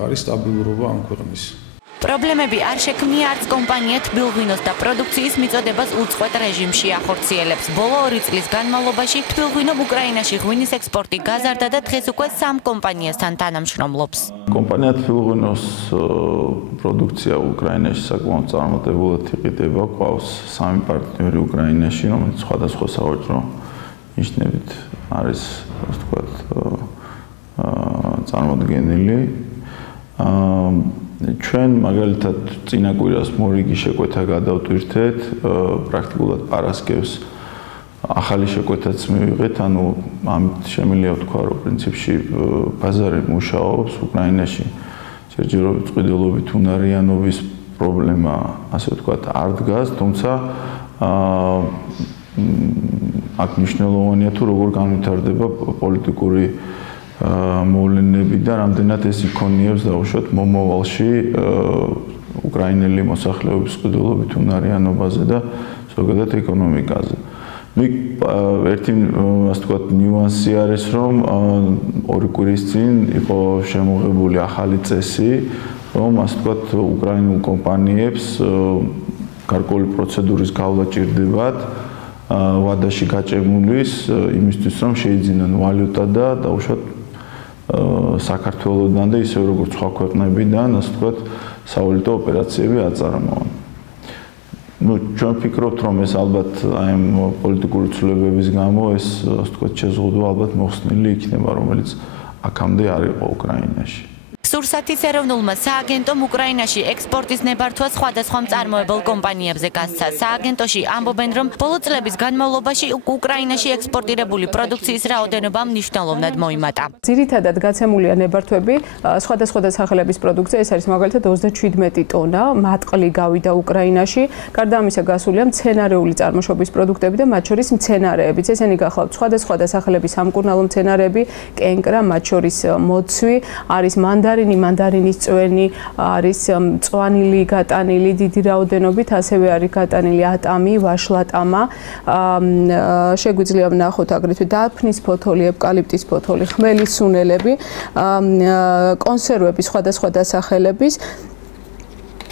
არის სტაბილურობა ამ ქვეყნის. პრობლემები არ შექმნია არც კომპანია თბილღვინოს და პროდუქციის მიწოდებას უწყვეტ რეჟიმში ახორციელებს. ბოლო 2 წლის განმავლობაში თბილღვინომ უკრაინაში ღვინის ექსპორტი გაზარდა და დღეს უკვე 3 კომპანიასთან თანამშრომლობს. კომპანია თბილღვინოს პროდუქცია უკრაინაში საკმაოდ წარმატებულად იყიდება. ყავს 3 პარტნიორი უკრაინაში, რომელიც სხვადასხვა სავაჭრო ნიშნებით არის, ასე ვთქვათ, წარმოდგენილი. ჩვენ მაგალითად წინა კვირას მორიგი შეკვეთა გადავტვირთეთ, პრაქტიკულად პარასკევს ახალი შეკვეთაც მივიღეთ, ანუ ამით შემიძლია ვთქვა, რომ პრინციპში ბაზარი მუშაობს უკრაინაში. ჯერჯერობით წყვილობით უნარიანობის პრობლემა, ასე ვთქვათ, არ დგას, თუმცა აქ მნიშვნელოვანია თუ როგორ განვითარდება პოლიტიკური მოვლენები და რამდენად ეს იქონიებს დაუშვათ მომავალში უკრაინელი მოსახლეობის ყიდულობით უნარიანობაზე და ზოგადად ეკონომიკაზე. ერთი ასე ვთქვათ ნიუანსი არის, რომ 2 კვირის წინ იყო შემოღებული ახალი წესი, რომ ასე ვთქვათ უკრაინულ კომპანიებს გარკვეული პროცედურის გავლა ჭირდებათ ვადაში გაჭემულის იმისთვის, რომ შეიძინონ ვალუტა და დაუშვათ საქართველოსთან და ისე როგორც სხვა ქვეყნებიდან, ასე ვთქვათ, სავალუტო ოპერაციები აწარმოონ. ჩვენ ვფიქრობთ, რომ ეს ალბათ აი ამ პოლიტიკური ცვლილებების გამო ეს, ასე ვთქვათ, შეზღუდვა ალბათ მოხსნილი იქნება, რომელიც აქამდე არ იყო უკრაინაში. სურსათის ეროვნულმა სააგენტომ უკრაინაში ექსპორტის ნებართვა სხვადასხვა მწარმოებელ კომპანიებზე გასცა. სააგენტოში ამბობენ, რომ ბოლო წლების განმავლობაში უკრაინაში ექსპორტირებული პროდუქციის რაოდენობა მნიშვნელოვნად მოიმატა. ძირითადად გაცემულია ნებართვები სხვადასხვა სახელების პროდუქცია, ეს არის მაგალითად 37 ტონა მატყლი გავიდა უკრაინაში. გარდა ამისა გასულია მცენარეული წარმოშობის პროდუქტები და მათ შორის მცენარეებიც. ესენი გახლავთ სხვადასხვა სახელების სამკურნალო მცენარეები, კენკრა, მათ შორის მოცვი, არის მანდარინის წვენი, არის მწვანილი, გატანილი დიდი რაოდენობით, ასევე არის გატანილი ატამი, ვაშლატამა. შეგვიძლია ვნახოთ აგრეთვე დაფნის ფოთოლი, ევკალიპტის ფოთოლი, ხმელის სუნელები, კონსერვები სხვადასხვა დასახელების.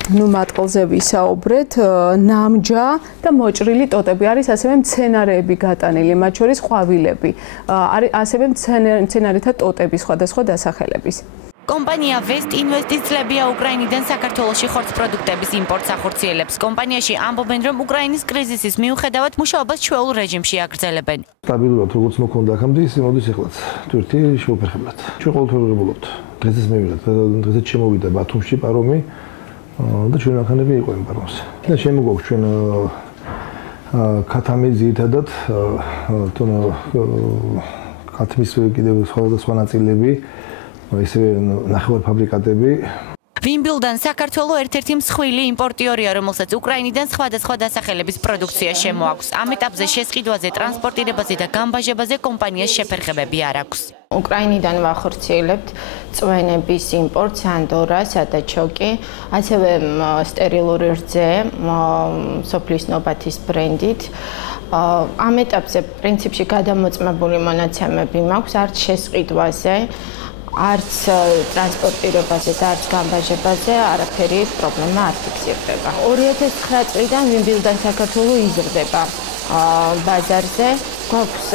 ნუ მატყლზე ვისაუბრეთ, ნამჯა და მოჭრილი ტოტები არის ასევე მცენარეები გატანილი, მათ შორის ყვავილები. არის ასევე მცენარეთა ტოტები სხვადასხვა დასახელების. კომპანია West Invest-ის წლებია უკრაინიდან საქართველოში ხორცპროდუქტების იმპორტს ახორციელებს. კომპანიაში ამბობენ, რომ უკრაინის კრიზისის მიუხედავად მუშაობას ჩვეულ რეჟიმში აგრძელებენ. სტაბილურად როგორც მოქონდა ახამდე, ისე მოდის ეხლაც. თვირთი შეუფერხებლად. ჩვენ ყოველთვის ვღებულობთ. დღესაც მივიღეთ, დღესაც შემოვიდა ბათუმში პარომი და ჩვენ ახანები იყო იმ პარომს. და შემოგვაქვს ჩვენ ქათამი ძირითადად თუნო ქათმის კიდევ სხვადასხვა ნაწილები ისევე ნახევარფაბრიკატები. ვიმბილდან საქართველოს ერთ-ერთი მსხვილი იმპორტიორია, რომელსაც უკრაინიდან სხვადასხვა დასახელების პროდუქცია შემოაქვს. ამ ეტაპზე შესყიდვაზე, ტრანსპორტირებაზე და გამბაჟებაზე კომპანიას შეფერხებები არ აქვს. უკრაინიდან ვახორციელებთ წვენების იმპორტს, ანდორა, სადაჩოკი, ასევე სტერილური რძე, სოფლის ნობათის ბრენდით. ამ ეტაპზე პრინციპში გადამოწმებული მონაცემები მაქვს, არც შესყიდვაზე, არც ტრანსპორტირებაზე და არც გამბაჟებაზე არაფერი პრობლემა არ ფიქსირდება. 2009 წლიდან ვიმბილდან საქართველოს იზრდება ბაზარზე. გვაქვს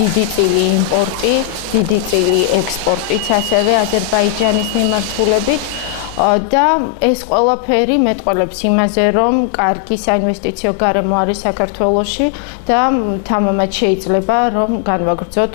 დიდი წილი იმპორტი, დიდი წილი ექსპორტიც ასევე აზერბაიჯანის მიმართულებით. და ეს ყველაფერი მეტყველებს იმაზე, რომ კარგი საინვესტიციო გარემო არის საქართველოში და თამამად შეიძლება, რომ განვაგრძოთ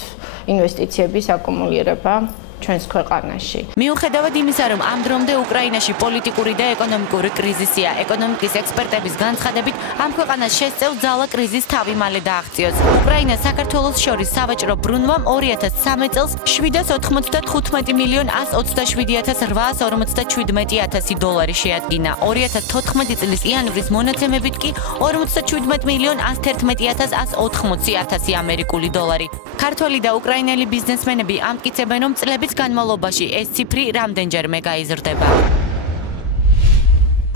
ინვესტიციების აკუმულირება ჩვენს ქვეყანაში. მიუხედავად იმისა, რომ ამ დრომდე უკრაინაში პოლიტიკური და ეკონომიკური კრიზისია, ეკონომიკის ექსპერტების განცხადებით, ამ ქვეყანას შესწევს ძალა კრიზის თავი მალე დააღწიოს. უკრაინა საქართველოს შორის სავაჭრო ბრუნვამ 2013 წელს 795 მილიონ 127,857 დოლარი შეადგინა. 2014 წლის იანვრის მონაცემებით კი 57 მილიონ 111,180 ამერიკული დოლარი. ქართველი და უკრაინელი ბიზნესმენები ამტკიცებენ, რომ წლების განმავლობაში ეს ციფრი რამდენჯერმე გაიზრდება.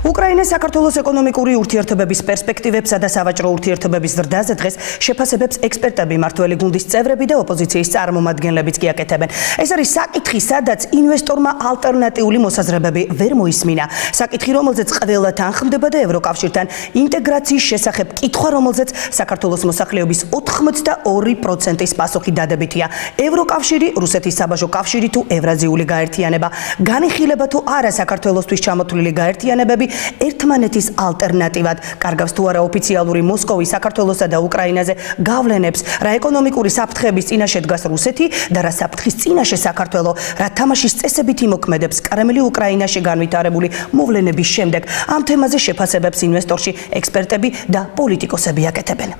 უკრაინა საქართველოს ეკონომიკური ურთიერთობების პერსპექტივებსა და სავაჭრო ურთიერთობების ზრდაზე დღეს შეფასებებს ექსპერტები, მმართველი გუნდის წევრები და ოპოზიციის წარმომადგენლებიც გიაკეთებენ. ეს არის საკითხი, სადაც ინვესტორმა ალტერნატიული მოსაზრებები ვერ მოისმინა. საკითხი, რომელზეც ყველა თანხმდება და ევროკავშირთან ინტეგრაციის შესახებ კითხვა, რომელზეც საქართველოს მოსახლეობის 82%-ის პასუხი დადებითია. ევროკავშირი, რუსეთის საბაჟო კავშირი თუ ევრაზიული გაერთიანება. განიხილება თუ არა საქართველოსთვის ჩამოთვლილი გაერთიანებები ერთმანეთის ალტერნატივად. კარგავს თუ არა ოფიციალური მოსკოვი საქართველოსა და უკრაინაზე გავლენებს, რა ეკონომიკური საფრთხების წინაშე დგას რუსეთი და რა საფრთხის წინაშე საქართველო, რა თამაშის წესებით იმოქმედებს კრემლი უკრაინაში განვითარებული მოვლენების შემდეგ. ამ თემაზე შეფასებებს ინვესტორში ექსპერტები და პოლიტიკოსები აკეთებენ.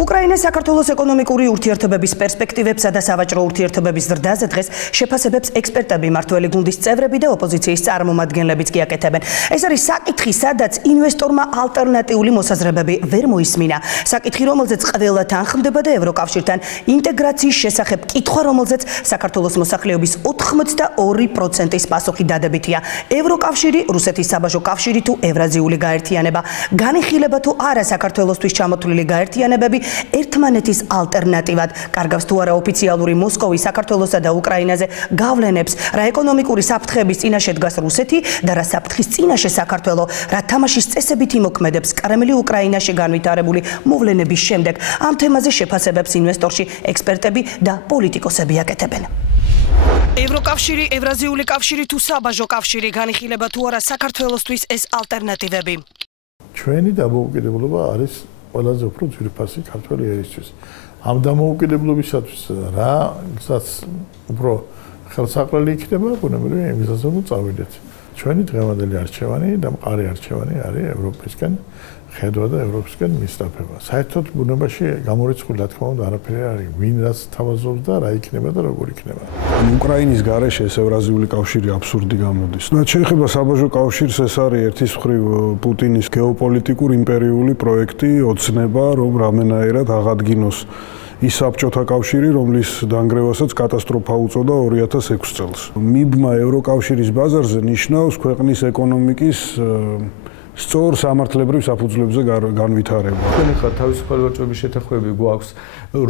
უკრაინა საქართველოს ეკონომიკური ურთიერთობების პერსპექტივებსა და სავაჭრო ურთიერთობების ზრდაზე დღეს შეფასებებს ექსპერტები, მმართველი გუნდის წევრები და ოპოზიციის წარმომადგენლებიც გიაკეთებენ. ეს არის საკითხი, სადაც ინვესტორმა ალტერნატიული მოსაზრებები ვერ მოისმინა. საკითხი, რომელზეც ყველა თანხმდება და ევროკავშირთან ინტეგრაციის შესახებ კითხვა, რომელზეც საქართველოს მოსახლეობის 82%-ის პასუხი დადებითია. ევროკავშირი, რუსეთის საბაჟო კავშირი თუ ევრაზიული გაერთიანება. განიხილება თუ არა საქართველოსთვის ჩამოთვლილი გაერთიანებები ერთმანეთის ალტერნატივად. კარგავს თუ არა ოფიციალური მოსკოვი საქართველოსა და უკრაინაზე გავლენებს, რა ეკონომიკური საფრთხების წინაშე დგას რუსეთი და რა საფრთხის წინაშე საქართველო, რა თამაშის წესებით იმოქმედებს კრემლი უკრაინაში განვითარებული მოვლენების შემდეგ. ამ თემაზე შეფასებებს ინვესტორში ექსპერტები და პოლიტიკოსები აკეთებენ. ევროკავშირი, ევრაზიული კავშირი თუ საბაჟო კავშირი, განიხილება თუ არა საქართველოსთვის ეს ალტერნატივები. ჩვენი დამოუკიდებლობა არის ყველაზე უფრო ძვირფასი ქართველი ერისთვის. ამ დამოუკიდებლობისათვის რასაც უფრო ხელსაყრელი იქნება, ბუნებრივია იმისას რომ წავიდეთ. ჩვენი დღევანდელი არჩევანი და მყარი არჩევანი არის ევროპისკენ ხედვა და ევროპისკენ მისწრაფება. საერთოდ ბუნებაში გამორიცხული რა თქმა უნდა არაფერი არის. ვინ რაც თავაზობს და რა იქნება და როგორ იქნება. უკრაინის გარეშე ეს ევრაზიული კავშირი აბსურდი გამოდის. რაც შეეხება საბაჟო კავშირს, ეს არის ერთის მხრივ პუტინის გეოპოლიტიკური იმპერიული პროექტი, ოცნება, რომ რამენაერად აღადგინოს ის საბჭოთა კავშირი, რომლის დანგრევასაც კატასტროფა უწოდა 2006 წელს. მიბმა ევროკავშირის ბაზარზე ნიშნავს ქვეყნის ეკონომიკის სწორ სამართლებრივ საფუძვლებზე განვითარება. ჩვენ ახლა თავისუფალი ვაჭრობის შეთანხმებები გვაქვს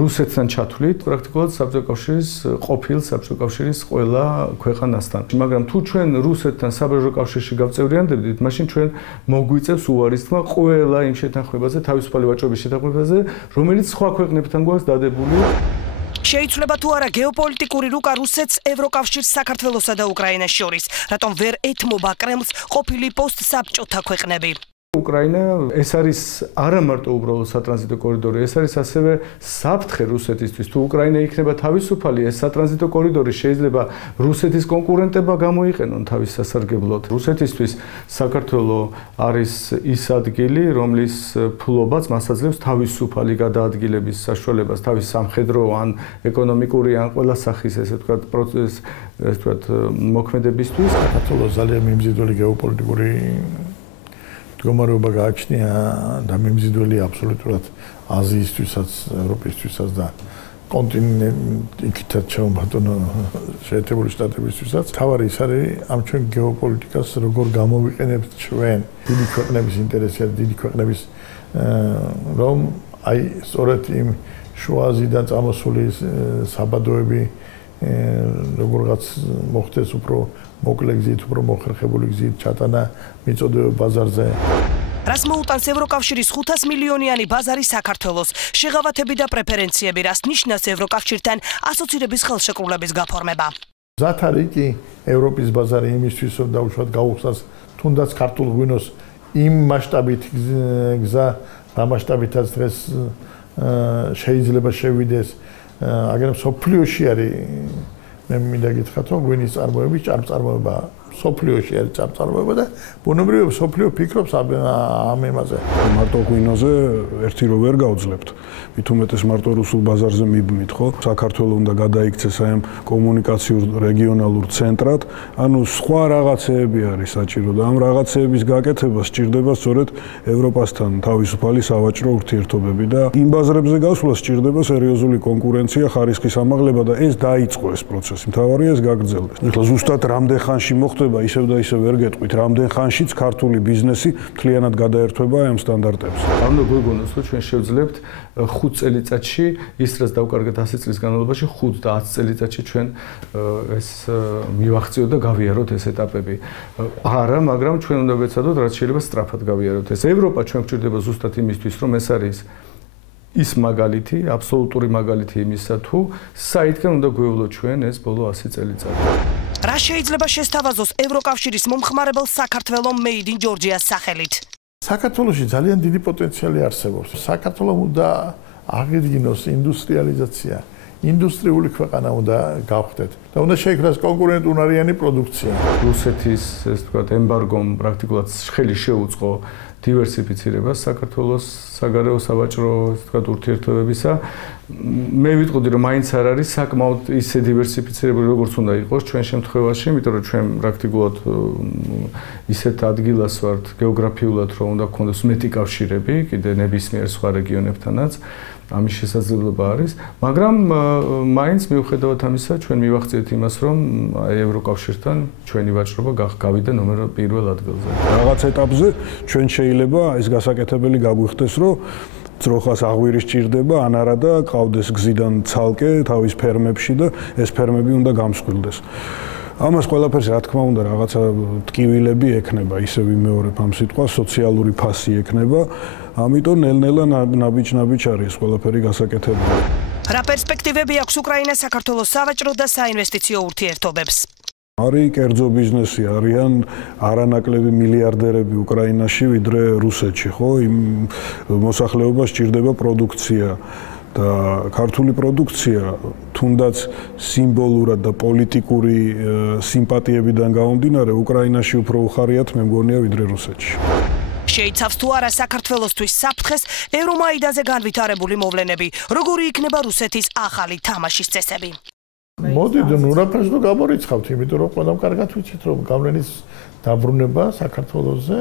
რუსეთთან ჩათვლით, პრაქტიკულად საბჭოთა კავშირის ყოფილ საბჭოთა კავშირის ყველა ქვეყანასთან. მაგრამ თუ ჩვენ რუსეთთან საბჭოთა კავშირში გავწევრიანდებდით, მაშინ ჩვენ მოგვიწევს უარისთქმა ყველა იმ შეთანხმებაზე, თავისუფალი ვაჭრობის შეთანხმებაზე, რომელიც სხვა ქვეყნებთან გვაქვს დადებული. შეიძლება თუ არა გეოპოლიტიკური რუკა რუსეთს, ევროკავშირს, საქართველოსა და უკრაინას შორის, რატომ ვერ ეთმობა კრემლს ყოფილი პოსტსაბჭოთა ქვეყნები? უკრაინა ეს არის არა მარტო უბრალოდ სატრანზიტო კორიდორი, ეს არის ასევე საფრთხე რუსეთისთვის. თუ უკრაინა იქნება თავისუფალი, ეს სატრანზიტო კორიდორი შეიძლება რუსეთის კონკურენტებმა გამოიყენონ თავის სასარგებლოდ. რუსეთისთვის საქართველო არის ის ადგილი, რომლის ფლობაც მას აძლევს თავისუფალი გადაადგილების საშუალებას თავის სამხედრო ან ეკონომიკური ან ყველა სახის ესე ვთქვათ პროცეს, ესე ვთქვათ მოქმედებისთვის. საქართველოს ძალიან მიმზიდველი გეოპოლიტიკური მდგომარეობა გააჩნია და მიმზიდველი აბსოლუტურად აზიისთვისაც, ევროპისთვისაც და კონტინენტ იქითაც ჩაუბატონო შეერთებული შტატებისთვისაც. თავარი ის არის ამ ჩვენ გეოპოლიტიკას როგორ გამოვიყენებთ ჩვენ დიდი ქვეყნების ინტერესია, დიდი ქვეყნების რომ აი სწორედ იმ შუა აზიიდან წამოსული საბადოები როგორღაც მოხდეს უფრო მოკლე გზით, უფრო მოხერხებული გზით ჩატანა მიწოდებელ ბაზარზე. რას მოუტანს ევროკავშირის 500 მილიონიანი ბაზარი საქართველოს? შეღავათები და პრეფერენციები რას ნიშნავს ევროკავშირთან ასოცირების ხელშეკრულების გაფორმება? მზად არის კი ევროპის ბაზარი იმისთვის, რომ დაუშვათ გაუხსნას თუნდაც ქართულ ღვინოს იმ მასშტაბით გზა, რა მასშტაბითაც დღეს შეიძლება შევიდეს. აგერ მსოფლიოში არის მე მინდა გითხრათ რომ ღვინის წარმოების ჭარბწარმოება სოფლიოში არის ჭარბწარმოება და ბუნებრივია სოფლიო ფიქრობს ამ ემაზე. მარტო ღვინოზე ერთი რო ვერ გავძლებთ. მით უმეტეს მარტო რუსულ ბაზარზე მიბმით, ხო? საქართველოს უნდა გადაიქცეს აი ამ კომუნიკაციურ რეგიონალურ ცენტრად, ანუ სხვა რაღაცეები არის საჭირო და ამ რაღაცეების გაკეთება სჭირდება სწორედ ევროპასთან თავისუფალი სავაჭრო ურთიერთობები და იმ ბაზრებზე გასვლა სჭირდება სერიოზული კონკურენცია, ხარისხის ამაღლება და ეს დაიწყო ეს პროცესი. მთავარია ეს გაგრძელდეს. ეხლა ზუსტად რამდენ ხანში მოხდება ისევ და ისევ ვერ გეტყვით, რამდენ ხანშიც ქართული ბიზნესი მთლიანად გადაერთვება ამ სტანდარტებს. უნდა გვეგონოს, რომ ჩვენ შევძლებთ 5 წელიწადში ის რაც დავკარგეთ 100 წლის განმავლობაში 5 და 10 წელიწადში ჩვენ ეს მივახციოთ და გავიაროთ ეს ეტაპები. არა, მაგრამ ჩვენ უნდა ვეცადოთ რაც შეიძლება სწრაფად გავიაროთ ეს. ევროპა ჩვენ გვჭირდება ზუსტად იმისთვის, რომ ეს არის ის მაგალითი, აბსოლუტური მაგალითი იმისა, თუ საითგან უნდა გვევლოთ ჩვენ ეს ბოლო 100 წელიწადი. რა შეიძლება შესთავაზოს ევროკავშირის მომხმარებელ საქართველოს Made in Georgia-ს სახელით? საქართველოში ძალიან დიდი პოტენციალი არსებობს. საქართველოს უნდა აღედგინოს ინდუსტრიალიზაცია. ინდუსტრიული ქვეყანა უნდა გავხდეთ და უნდა შეიქმნას კონკურენტუნარიანი პროდუქცია. რუსეთის ეს თქვა ემბარგომ პრაქტიკულად ხელი შეუწყო დივერსიფიცირებას საქართველოს საგარეო სავაჭრო ეს თქვა ურთიერთობებისა. მე ვიტყოდი რომ მაინც არ არის საკმაოდ ისე დივერსიფიცირებული როგორც უნდა იყოს ჩვენ შემთხვევაში, იმიტომ რომ ჩვენ პრაქტიკულად ისეთ ადგილას ვართ გეოგრაფიულად რომ უნდა გქონდეს მეტი კავშირები კიდე ნებისმიერ სხვა რეგიონებთანაც. ამის შესაძლებლობა არის, მაგრამ მაინც მიუხედავად ამისა ჩვენ მივახციეთ იმას, რომ ევროკავშირთან ჩვენი ვაჭრობა გავიდა ნომერ 1 ადგილზე. რაღაც ეტაპზე ჩვენ შეიძლება ეს გასაკეთებელი გაგვიხდეს, რომ ძროხას აღვირი სჭირდება, ან არა და ყავდეს გზიდან ცალკე თავის ფერმებში და ეს ფერმები უნდა გამსხვილდეს. ამას ყველაფერს რა თქმა უნდა რაღაცა ტკივილები ექნება, ისე ვიმეორებ ამ სიტყვას, სოციალური ფასი ექნება, ამიტომ ნელ-ნელა ნაბიჯ-ნაბიჯ არის ყველაფერი გასაკეთებელი. რა პერსპექტივები აქვს უკრაინას საქართველოს სავაჭრო და საინვესტიციო ურთიერთობებს? არის კერძო ბიზნესი, არიან არანაკლები მილიარდერები უკრაინაში, ვიდრე რუსეთში, ხო? იმ მოსახლეობას სჭირდება პროდუქცია. და ქართული პროდუქცია თუნდაც სიმბოლურად და პოლიტიკური სიმპათიებიდან გამომდინარე უკრაინაში უფრო უხარიათ მე მგონია ვიდრე რუსეთში. შეიცავს თუ არა საქართველოსთვის საფრთხეს ევრომაიდანზე განვითარებული მოვლენები, როგორი იქნება რუსეთის ახალი თამაშის წესები? მოდით ნუ რაფერს ნუ გამორიცხავთ, იმიტომ რომ ყველამ კარგად ვიცით რომ გავლენის დაბრუნება საქართველოსზე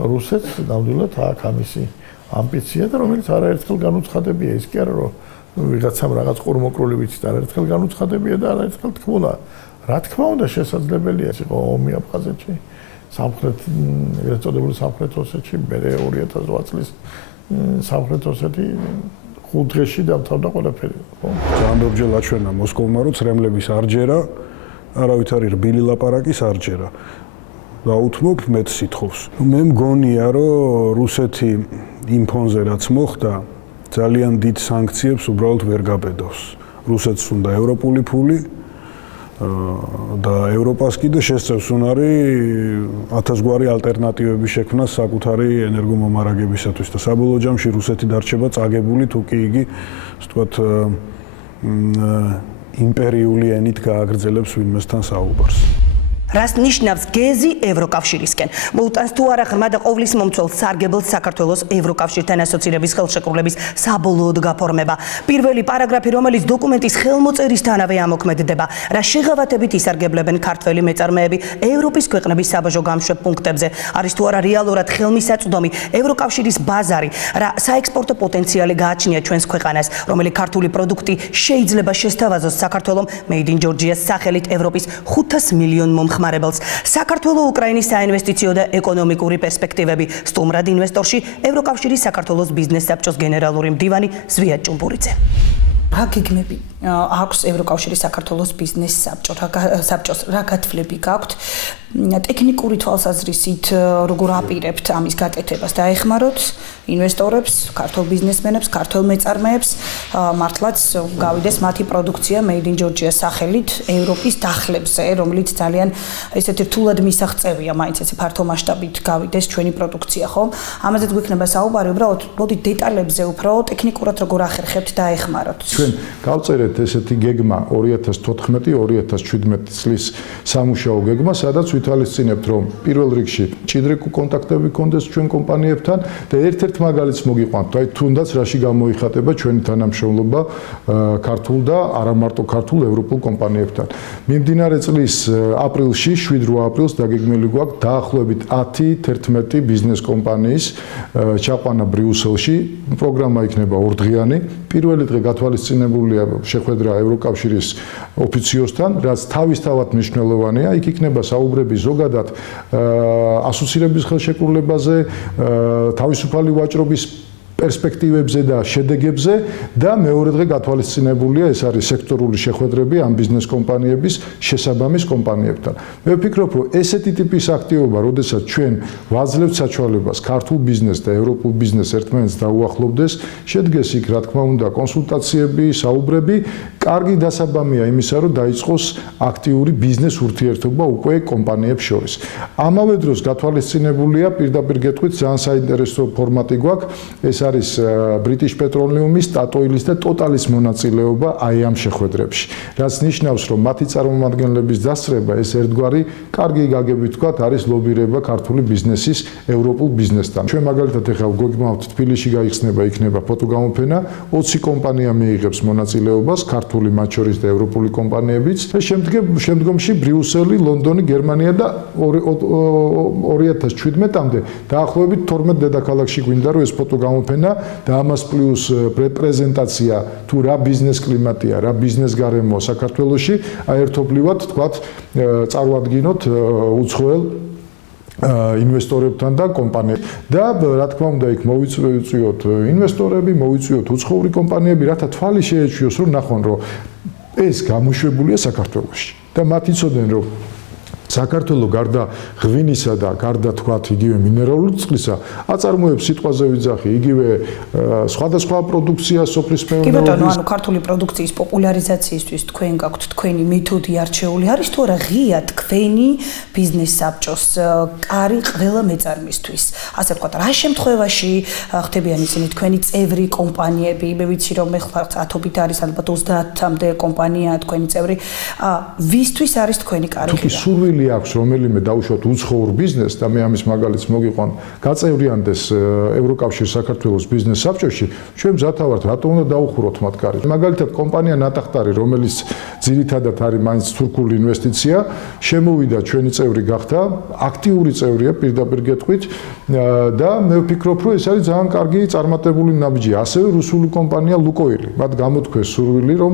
რუსეთს ნამდვილად აქვს ამისი ამბიცია და რომელიც არაერთხელ განუცხადებია ის კი არა რომ ვიღაცამ რაღაც ყურმოკრული ვიცით არაერთხელ განუცხადებია და არაერთხელ თქმულა რა თქმა უნდა შესაძლებელია იყო ომი აფხაზეთში სამხრეთ ეგრეთ წოდებული სამხრეთ ოსეთში მე 2008 წლის სამხრეთ ოსეთი 5 დღეში დამთავრდა ყველაფერი, ხო? ძალიან ბევრჯერ აჩვენა მოსკოვმა, რომ ცრემლების არჯერა, არავით არის რბილი ლაპარაკის არჯერა. დაუთმობ მეც სიტყვს. მე მგონია, რომ რუსეთი იმ ფონზე რაც მოხდა, ძალიან დიდ სანქციებს უბრალოდ ვერ გაბედავს. რუსეთს უნდა ევროპული ფული და ევროპას კიდე შესწევს უნარი 1000 გვარი ალტერნატივების შექმნა საკუთარი ენერგომომარაგებისათვის და საბოლოო ჯამში რუსეთი დარჩება წაგებული თუ კი იგი ასე ვთქვათ იმპერიული ენით გააგრძელებს ვინმესთან საუბარს. რას ნიშნავს გეზი ევროკავშირისკენ? მოუტანს თუ არა ღრმა და ყოვლის მომცველ სარგებელს საქართველოს ევროკავშირთან ასოცირების ხელშეკრულების საბოლოოდ გაფორმება. პირველი პარაგრაფი, რომელიც დოკუმენტის ხელმოწერისთანავე ამოქმედდება, რა შეღავათებით ისარგებლებენ ქართველი მეწარმეები ევროპის ქვეყნების საბაჟო გამშვებ პუნქტებზე, არის თუ არა რეალურად ხელმისაწვდომი ევროკავშირის ბაზარი, რა საექსპორტო პოტენციალი გააჩნია ჩვენს ქვეყანას, რომელი ქართული პროდუქტი შეიძლება შესთავაზოს საქართველოს Made in Georgia-ს სახელით ევროპის 500 მილიონ მომხმარებელს. საქართველოს უკრაინის საინვესტიციო და ეკონომიკური პერსპექტივები. სტუმრად ინვესტორში ევროკავშირის საქართველოს ბიზნეს საბჭოს გენერალური მდივანი ზვიად ჭუმბურიძე. რა გეგმები აქვს ევროკავშირის საქართველოს ბიზნეს საბჭოს? რა გათვლები გაქვთ? ტექნიკური თვალსაზრისით როგორ აპირებთ ამის გაკეთებას? დაეხმაროთ ინვესტორებს, ქართულ ბიზნესმენებს, ქართულ მეწარმეებს, მართლაც გავიდეს მათი პროდუქცია Made in Georgia სახელით ევროპის დახლებზე, რომელიც ძალიან ესეთი რთულად მისაღწევია, მაინც ესე ფართო მასშტაბით გავიდეს ჩვენი პროდუქცია, ხო? ამაზეც გვექნება საუბარი, უბრალოდ მოდით დეტალებზე უფრო ტექნიკურად როგორ ახერხებთ დაეხმაროთ. ჩვენ გავწერეთ ესეთი გეგმა 2014-2017 წლის სამუშაო გეგმა, სადაც ვითვალისწინებთ, რომ პირველ რიგში მჭიდრო კონტაქტები გქონდეს ჩვენ კომპანიებთან და ერთ-ერთ მაგალითს მოგიყვანთ, აი თუნდაც რაში გამოიხატება ჩვენი თანამშრომლობა ქართულ და არა მარტო ქართულ ევროპულ კომპანიებთან. მიმდინარე წლის აპრილში, 7-8 აპრილს დაგეგმილი გვაქვს დაახლოებით 10-11 ბიზნეს კომპანიის ჩაყვანა ბრიუსელში. პროგრამა იქნება 2 დღიანი. პირველი დღე გათვალისწინებულია შეხვედრა ევროკავშირის ოფიციოსთან, რაც თავისთავად მნიშვნელოვანია. იქ იქნება საუბრები ზოგადად ასოცირების ხელშეკრულებაზე, თავისუფალი ვაჭრობის პერსპექტივებზე და შედეგებზე და მეორე დღე გათვალისწინებულია ეს არის სექტორული შეხვედრები ამ ბიზნეს კომპანიების შესაბამის კომპანიებთან. მე ვფიქრობ, რომ ესეთი ტიპის აქტივობა, როდესაც ჩვენ ვაძლევთ საშუალებას ქართულ ბიზნესს და ევროპულ ბიზნესს ერთმანეთს დაუახლოვდეს, შედგეს იქ რა თქმა უნდა კონსულტაციები, საუბრები, კარგი დასაბამია იმისა, რომ დაიწყოს აქტიური ბიზნეს ურთიერთობა უკვე კომპანიებს შორის. ამავე დროს გათვალისწინებულია პირდაპირ გეტყვით ძალიან საინტერესო ფორმატი გვაქვს, ეს არის British Petroleum-ის, Statoil-ის და Total-ის მონაწილეობა აი ამ შეხვედრებში. რაც ნიშნავს, რომ მათი წარმომადგენლების დასწრება ეს ერთგვარი კარგი გაგებით ვთქვათ, არის ლობირება ქართული ბიზნესის ევროპულ ბიზნესთან. ჩვენ მაგალითად ეხლა გვეგმავთ თბილისში გაიხსნება იქნება ფოტოგამოფენა, 20 კომპანია მიიღებს მონაწილეობას, ქართული მათ შორის და ევროპული კომპანიებიც და შემდგომში ბრიუსელი, ლონდონი, გერმანია და 2017-მდე დაახლოებით 12 დედაქალაქში გვინდა რომ ეს ფოტოგამოფენა და ამას პლუს პრეზენტაცია თუ რა ბიზნეს კლიმატია, რა ბიზნეს გარემოა საქართველოში, აერთობლივად თქვათ წარვადგინოთ უცხოელ ინვესტორებთან და კომპანიებთან და რა თქმა უნდა იქ მოვიწვიოთ ინვესტორები, მოვიწვიოთ უცხოური კომპანიები, რათა თვალი შეეჩვიოს, რომ ნახონ, რომ ეს გამოშვებულია საქართველოში და მათ იცოდნენ, რომ საქართველოს გარდა ღვინისა და გარდა თქვათ იგივე მინერალური წყლისა აწარმოებს სიტყვაზე ვიძახი იგივე სხვადასხვა პროდუქცია სოფლის მეურნეობის. კი ბატონო, ანუ ქართული პროდუქციის პოპულარიზაციისთვის თქვენ გაქვთ თქვენი მეთოდი არჩეული, არის თუ არა ღია თქვენი ბიზნეს საბჭოს კარი ყველა მეწარმისთვის. ასე ვთქვათ, რა შემთხვევაში ხდებიან ისინი თქვენი წევრი კომპანიები, მე ვიცი რომ ეხლა 10-ობით არის ალბათ 30-მდე კომპანია თქვენი წევრი, ვისთვის არის თქვენი კარი ღია? აქვს რომელიმე დაუშვათ უცხოურ ბიზნესს და მე ამის მაგალითს მოგიყვან გაწევრიანდეს ევროკავშირის საქართველოს ბიზნეს საბჭოში, ჩვენ მზად ვართ, რატომ უნდა დაუხუროთ მათ კარი. მაგალითად კომპანია ნატახტარი, რომელიც ძირითადად არის მაინც თურქული ინვესტიცია, შემოვიდა ჩვენი წევრი გახდა, აქტიური წევრია პირდაპირ გეტყვით და მე ვფიქრობ, რომ ეს არის ძალიან კარგი წარმატებული ნაბიჯი. ასევე რუსული კომპანია ლუკოილი, მათ გამოთქვეს სურვილი, რომ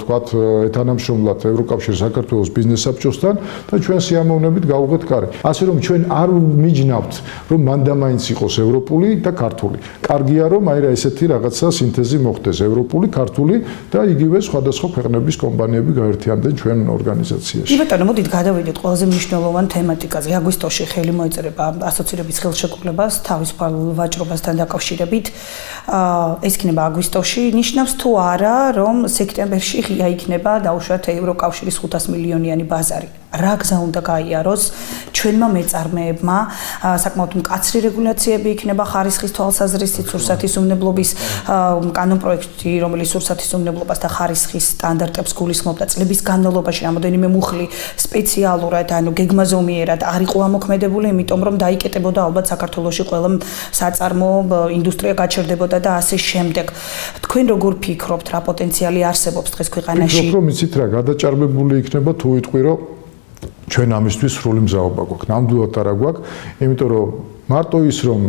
თქვათ ეთანამშრომლად ევროკავშირის საქართველოს ბიზნეს საბჭოსთან და ჩვენ სიამოვნებით გავუღეთ კარი. ასე რომ ჩვენ არ მიჯნავთ, რომ მანდამაინც იყოს ევროპული და ქართული. კარგია რომ აი რა ესეთი რაღაცა სინთეზი მოხდეს ევროპული, ქართული და იგივე სხვადასხვა ქვეყნების კომპანიები გაერთიანდნენ ჩვენ ორგანიზაციაში. კი ბატონო, მოდით გადავიდეთ ყველაზე მნიშვნელოვან თემატიკაზე. აგვისტოში ხელი მოეწერება ასოცირების ხელშეკრულებას თავისუფალ ვაჭრობასთან დაკავშირებით. ეს იქნება აგვისტოში, ნიშნავს თუ არა, რომ სექტემბერში ღია იქნება დაუშვათ ევროკავშირის 500 მილიონიანი ბაზარი. რა გზა უნდა გაიაროს ჩვენმა მეწარმეებმა, საკმაოდ მკაცრი რეგულაციები იქნება ხარისხის თვალსაზრისით, სურსათის უმნებლობის კანონპროექტი, რომელიც სურსათის უმნებლობას და ხარისხის სტანდარტებს გულისხმობდა წლების განმავლობაში რამოდენიმე მუხლი სპეციალურად, გეგმაზომიერად არ იყო ამოქმედებული, იმიტომ რომ დაიკეტებოდა ალბათ საქართველოში ყველა საწარმო ინდუსტრია გაჩერდებოდა და ასე შემდეგ. თქვენ როგორ ფიქრობთ, რა პოტენციალი არსებობს დღეს ქვეყანაში? ფიქრობ, რომ იცით რა, გადაჭარბებული იქნება თუ ვიტყვი, რომ ჩვენ ამისთვის სრული მზაობა გვაქვს. ნამდვილად არა გვაქვს, იმიტომ რომ მარტო ის რომ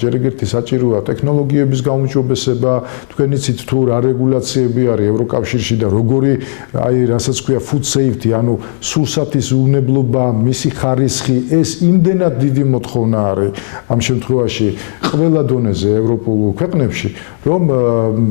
ჯერ ერთი საჭიროა ტექნოლოგიების გაუმჯობესება, თქვენ იცით თუ რა რეგულაციები არის ევროკავშირში და როგორი აი რასაც ქვია food safety, ანუ სურსათის უვნებლობა, მისი ხარისხი, ეს იმდენად დიდი მოთხოვნა არის ამ შემთხვევაში ყველა დონეზე ევროპულ ქვეყნებში, რომ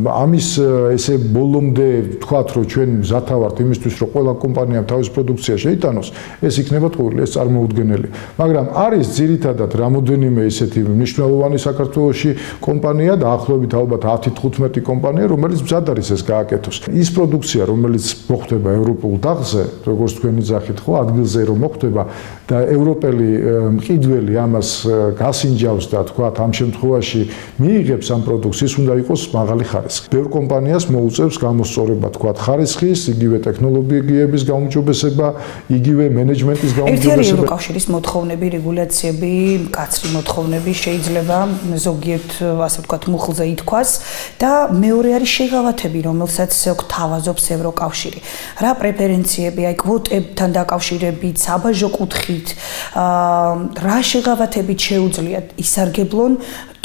ამის ესე ბოლომდე ვთქვათ, რომ ჩვენ მზათა ვართ იმისთვის, რომ ყველა კომპანიამ თავის პროდუქცია შეიტანოს, ეს იქნება ტყუილი, ეს წარმოუდგენელი. მაგრამ არის ძირითადად რამოდენიმე ისეთი მნიშვნელოვანი საქართველოში კომპანია და ახლობით ალბათ 10-15 კომპანია, რომელიც მზად არის ეს გააკეთოს. ის პროდუქცია, რომელიც მოხდება ევროპულ დაღზე, როგორც თქვენი ძახით ხო, ადგილზე რომ მოხდება და ევროპელი მყიდველი ამას გასინჯავს და თქვათ ამ შემთხვევაში მიიღებს ამ პროდუქციას, უნდა იყოს მაღალი ხარისხი. ბევრ კომპანიას მოუწევს გამოსწორება თქვათ ხარისხის, იგივე ტექნოლოგიების გაუმჯობესება, იგივე მენეჯმენტის გაუმჯობესება. ერთი ევროკავშირის მოთხოვნები, რეგულაციები, მკაცრი მოთხოვნები შეიძლება ზოგიერთ ასე ვთქვათ მუხლზე ითქვას და მეორე არის შეღავათები, რომელსაც გვთავაზობს ევროკავშირი. რა პრეფერენციები, აი კვოტებთან დაკავშირებით, საბაჟო კუთხით, რა შეღავათებით შეუძლიათ ისარგებლონ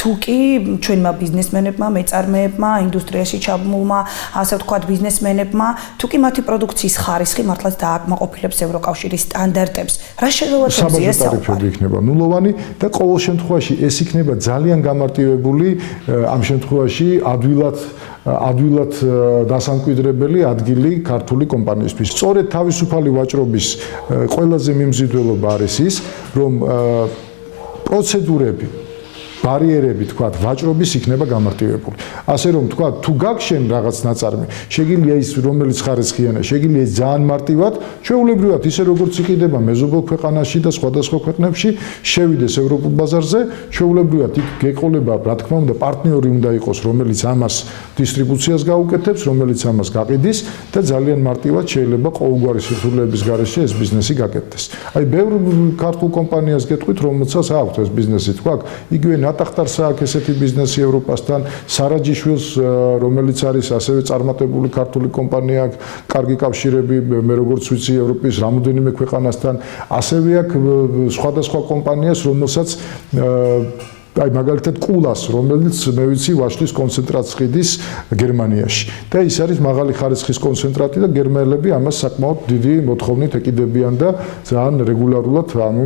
თუ კი ჩვენმა ბიზნესმენებმა, მეწარმეებმა, ინდუსტრიაში ჩაბმულმა, ასე ვთქვათ, ბიზნესმენებმა, თუ კი მათი პროდუქციის ხარისხი მართლაც დააკმაყოფილებს ევროკავშირის სტანდარტებს. რა შეღავათებია საუბარი? იქნება ნულოვანი და ყოველ შემთხვევაში ეს იქნება ძალიან გამარტივებული ამ შემთხვევაში ადვილად დასამკვიდრებელი ადგილი ქართული კომპანიისთვის. სწორედ თავისუფალი ვაჭრობის ყველაზე მიმზიდველობა არის ის, რომ პროცედურები ბარიერები თქვათ ვაჭრობის იქნება გამარტივებული. ასე რომ თქვათ თუ გაგშენ რაღაც ნაწარმი, შეგიძლია ის რომელიც ხარისხიანია, შეგიძლია ის ძალიან მარტივად, ჩვეულებრივად ისე როგორც იყიდება მეზობელ ქვეყანაში და სხვადასხვა ქვეყნებში, შევიდეს ევროპულ ბაზარზე, ჩვეულებრივად იქ გეყოლება, რა თქმა უნდა, პარტნიორი უნდა იყოს, რომელიც ამას დისტრიბუციას გაუკეთებს, რომელიც ამას გაყიდის და ძალიან მარტივად შეიძლება ყოველგვარი სირთულეების გარეშე ეს ბიზნესი გაკეთდეს. აი ბევრ ქართულ კომპანიას გეტყვით, რომელსაც აქვს ეს ბიზნესი, თქვა, იგივე ნატახტარს აქვს ესეთი ბიზნესი ევროპასთან, სარაჯიშვილს, რომელიც არის ასევე წარმატებული ქართული კომპანია, კარგი კავშირები, მე როგორც ვიცი, ევროპის რამოდენიმე ქვეყანასთან, ასევე აქვს სხვადასხვა კომპანიას, რომელსაც აი მაგალითად კულას, რომელიც მე ვიცი ვაშლის კონცენტრატს ყიდის გერმანიაში. და ის არის მაღალი ხარისხის კონცენტრატი და გერმანელები ამას საკმაოდ დიდი მოთხოვნით ეკიდებიან და ძალიან რეგულარულად, ანუ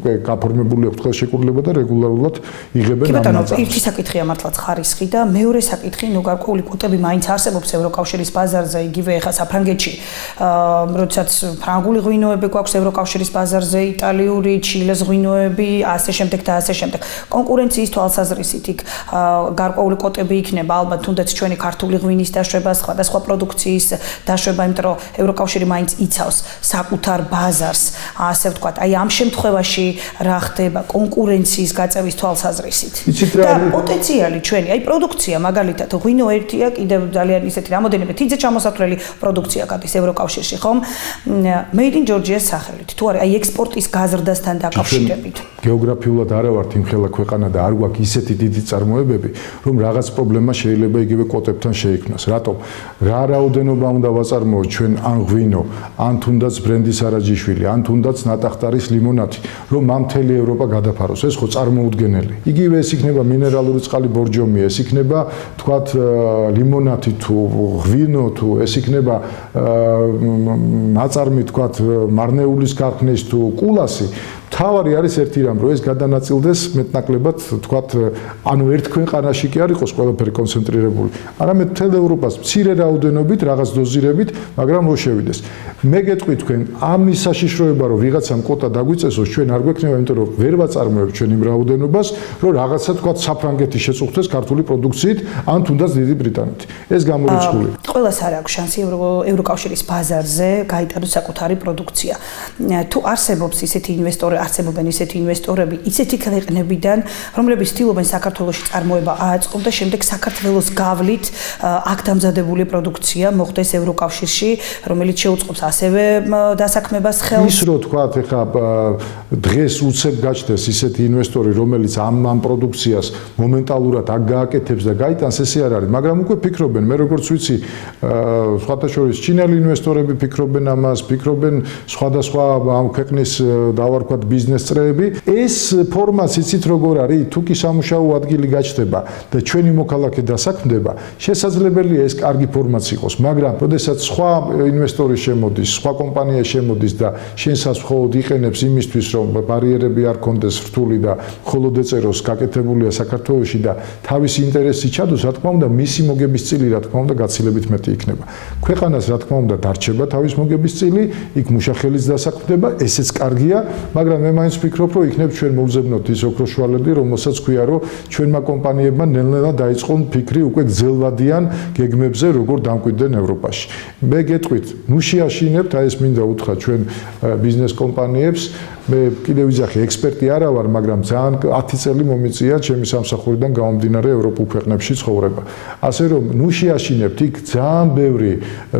უკვე გაფორმებული აქვს ხელშეკრულება და რეგულარულად იღებენ ამ ნაწარმს. ერთი საკითხია მართლაც ხარისხი და მეორე საკითხი, ნუ გარკვეული კვოტები მაინც არსებობს ევროკავშირის ბაზარზე, იგივე ახლა საფრანგეთში, როდესაც ფრანგული ღვინოები გვაქვს ევროკავშირის ბაზარზე, იტალიური, ჩილეს ღვინოები, ასე შემდეგ და ასე შემდეგ. კონკურენციის თვალსაზრისით იქ გარკვეული კვოტები იქნება ალბათ თუნდაც ჩვენი ქართული ღვინის დაშვება, სხვადასხვა პროდუქციის დაშვება, იმიტომ რომ ევროკავშირი მაინც იცავს საკუთარ ბაზარს, ასე ვთქვათ. აი ამ შემთხვევაში რა ხდება კონკურენციის გაწევის თვალსაზრისით? და პოტენციალი ჩვენი, აი პროდუქცია მაგალითად ღვინო ერთია, კიდევ ძალიან ისეთი რამოდენიმე თიძე ჩამოსათვლელი პროდუქცია გადის ევროკავშირში, ხომ? Made in Georgia-ის სახელით. თუ არა, აი ექსპორტის გაზრდასთან დაკავშირებით. გეოგრაფიულად არა ვართ იმ ხელა ქვეყანა და არ გვაქვს ისეთი დიდი წარმოებები, რომ რაღაც პრობლემა შეიძლება იგივე კოტებთან შეიქმნას. რატომ? რა რაოდენობა უნდა ვაწარმოოთ ჩვენ ან ღვინო, ან თუნდაც ბრენდის არაჯიშვილი, ან თუნდაც ნატახტარის ლიმონადი, რომ ამ მთელი ევროპა გადაფაროს. ეს ხო წარმოუდგენელი. იგივე ეს იქნება მინერალური წყალი ბორჯომი, ეს იქნება თქვათ ლიმონადი თუ ღვინო თუ ეს იქნება ნაწარმი თქვათ მარნეულის გარხნის თუ კულასი. თავარი არის ერთი რამ, რომ ეს გადანაწილდეს მეტნაკლებად, თქვათ, ანუ ერთ ქვეყანაში კი არ იყოს ყველაფერი კონცენტრირებული, არამედ მთელ ევროპას მცირე რაოდენობით, რაღაც დოზირებით, მაგრამ რო შევიდეს. მე გეტყვი თქვენ, ამის საშიშროება, რომ ვიღაცამ კოტა დაგვიწესოს, ჩვენ არ გვექნება, იმიტომ რომ ვერ ვაწარმოებთ ჩვენ იმ რაოდენობას, რომ რაღაცა თქვათ საფრანგეთი შეწუხდეს ქართული პროდუქციით, ან თუნდაც დიდი ბრიტანეთ. ეს გამორიცხული. ყველას არ აქვს შანსი ევროკავშირის ბაზარზე გაიტანოს საკუთარი პროდუქცია. თუ არსებობს ისეთი ინვესტორი, არსებობენ ისეთი ინვესტორები, ისეთი ქვეყნებიდან, რომლებიც ცდილობენ საქართველოში წარმოება ააწყონ და შემდეგ საქართველოს გავლით აქ დამზადებული პროდუქცია მოხდეს ევროკავშირში, რომელიც შეუწყობს ასევე დასაქმებას ხელს. ის რო თქვათ, ეხლა დღეს უცებ გაჩნდეს ისეთი ინვესტორი, რომელიც ამ პროდუქციას მომენტალურად აქ გააკეთებს და გაიტანს, ესე არ არის, მაგრამ უკვე ფიქრობენ, მე როგორც ვიცი, სხვათა შორის ჩინელი ინვესტორები ფიქრობენ ამას, ფიქრობენ სხვადასხვა ამ ქვეყნის დავარქვათ ბიზნეს წრეები. ეს ფორმაც იცით როგორ არის, თუ კი სამუშაო ადგილი გაჩნდება და ჩვენი მოქალაქე დასაქმდება, შესაძლებელია ეს კარგი ფორმაც იყოს, მაგრამ როდესაც სხვა ინვესტორი შემოდის, სხვა კომპანია შემოდის და შენსაც მხოლოდ იყენებს იმისთვის, რომ ბარიერები არ კონდეს რთული და მხოლოდ ეწეროს გაკეთებულია საქართველოში და თავისი ინტერესი ჩადოს, რა თქმა უნდა, მისი მოგების წილი, რა თქმა უნდა, გაცილებით მეტი იქნება. ქვეყანას, რა თქმა უნდა, დარჩება თავის მოგების წილი, იქ მუშახელის დასაქმდება, ესეც კარგია, მაგრამ მე მაინც ვფიქრობ, რომ იქნებ ჩვენ მოვზებნოთ ის ოქროშვალები, რომელსაც ქვია, რომ ჩვენმა კომპანიებმა ნელ-ნელა დაიწყონ ფიქრი უკვე გრძელვადიან გეგმებზე, როგორ დამკვიდრდნენ ევროპაში. მე გეტყვით, ნუ შეაშინებთ, აი ეს მინდა უთხრა ჩვენ ბიზნეს კომპანიებს, მე კიდევ ვიძახი, ექსპერტი არა ვარ, მაგრამ ძალიან 10 წელი მომიწია ჩემი სამსახურიდან გამომდინარე ევროპულ ქვეყნებში ცხოვრება. ასე რომ, ნუ შეაშინებთ, იქ ძალიან ბევრი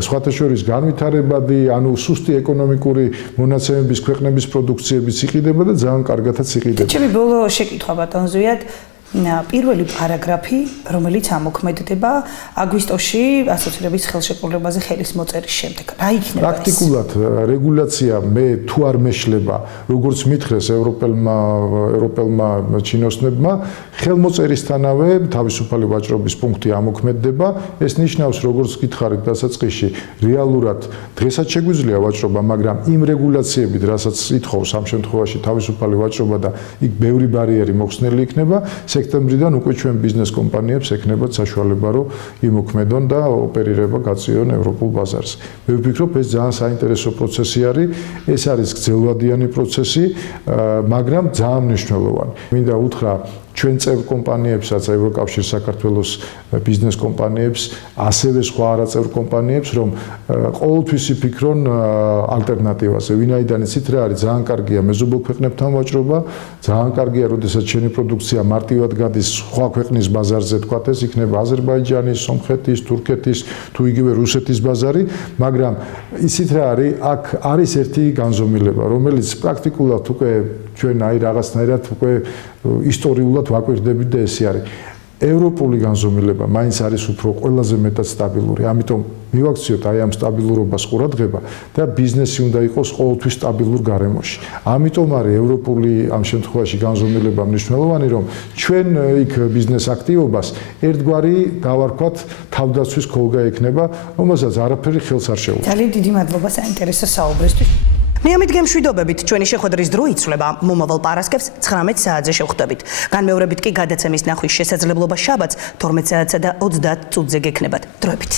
სხვათა შორის განვითარებადი, ანუ სუსტი ეკონომიკური მონაცემების ქვეყნების პროდუქციებიც იყიდება და ძალიან კარგადაც იყიდება. ჩემი ბოლო შეკითხვა ბატონ ზვიად, პირველი პარაგრაფი, რომელიც ამოქმედდება აგვისტოში ასოცირების ხელშეკრულებაზე ხელის მოწერის შემდეგ. რა იქნება ეს? პრაქტიკულად რეგულაცია მე თუ არ მეშლება, როგორც მითხრეს ევროპელმა ჩინოსნებმა, ხელმოწერისთანავე თავისუფალი ვაჭრობის პუნქტი ამოქმედდება. ეს ნიშნავს, როგორც გითხარით დასაწყისში, რეალურად დღესაც შეგვიძლია ვაჭრობა, მაგრამ იმ რეგულაციებით, რასაც ითხოვს ამ შემთხვევაში თავისუფალი ვაჭრობა და იქ ბევრი ბარიერი მოხსნილი იქნება, სექტემბრიდან უკვე ჩვენ ბიზნეს კომპანიებს ექნებათ საშუალება, რომ იმოქმედონ და ოპერირება გაწიონ ევროპულ ბაზარზე. მე ვფიქრობ, ეს ძალიან საინტერესო პროცესი არის, ეს არის გრძელვადიანი პროცესი, მაგრამ ძალიან მნიშვნელოვანი. მინდა უთხრა ჩვენ წევრ კომპანიებსაც, ევროკავშირ საქართველოს ბიზნეს კომპანიებს, ასევე სხვა არაწევრ კომპანიებს, რომ ყოველთვის იფიქრონ ალტერნატივაზე. ვინაიდან იცით რა არის, ძალიან კარგია მეზობელ ქვეყნებთან ვაჭრობა, ძალიან კარგია, როდესაც შენი პროდუქცია მარტივად გადის სხვა ქვეყნის ბაზარზე, თქვათ ეს იქნება აზერბაიჯანის, სომხეთის, თურქეთის, თუ იგივე რუსეთის ბაზარი, მაგრამ იცით რა არის, აქ არის ერთი განზომილება, რომელიც პრაქტიკულად უკვე ჩვენ აი რაღაცნაირად უკვე ისტორიულად ვაკვირდებით და ესე არის. ევროპული განზომილება მაინც არის უფრო ყველაზე მეტად სტაბილური. ამიტომ მივაქციოთ აი ამ სტაბილურობას ყურადღება და ბიზნესი უნდა იყოს ყოველთვის სტაბილურ გარემოში. ამიტომ არის ევროპული ამ შემთხვევაში განზომილება მნიშვნელოვანი, რომ ჩვენ იქ ბიზნეს აქტივობას ერთგვარი დავარქვათ თავდაცვის ქოლგა ექნება, რომელსაც არაფერი ხელს არ შეუძლია. ძალიან დიდი მადლობა საინტერესო საუბრისთვის. მე ამით გემშვიდობებით, ჩვენი შეხვედრის დრო იცვლება მომავალ პარასკევს 19 საათზე შევხვდებით. განმეორებით კი გადაცემის ნახვის შესაძლებლობა შაბათს 12 საათსა და 30 წუთზე გექნებათ. დროებით.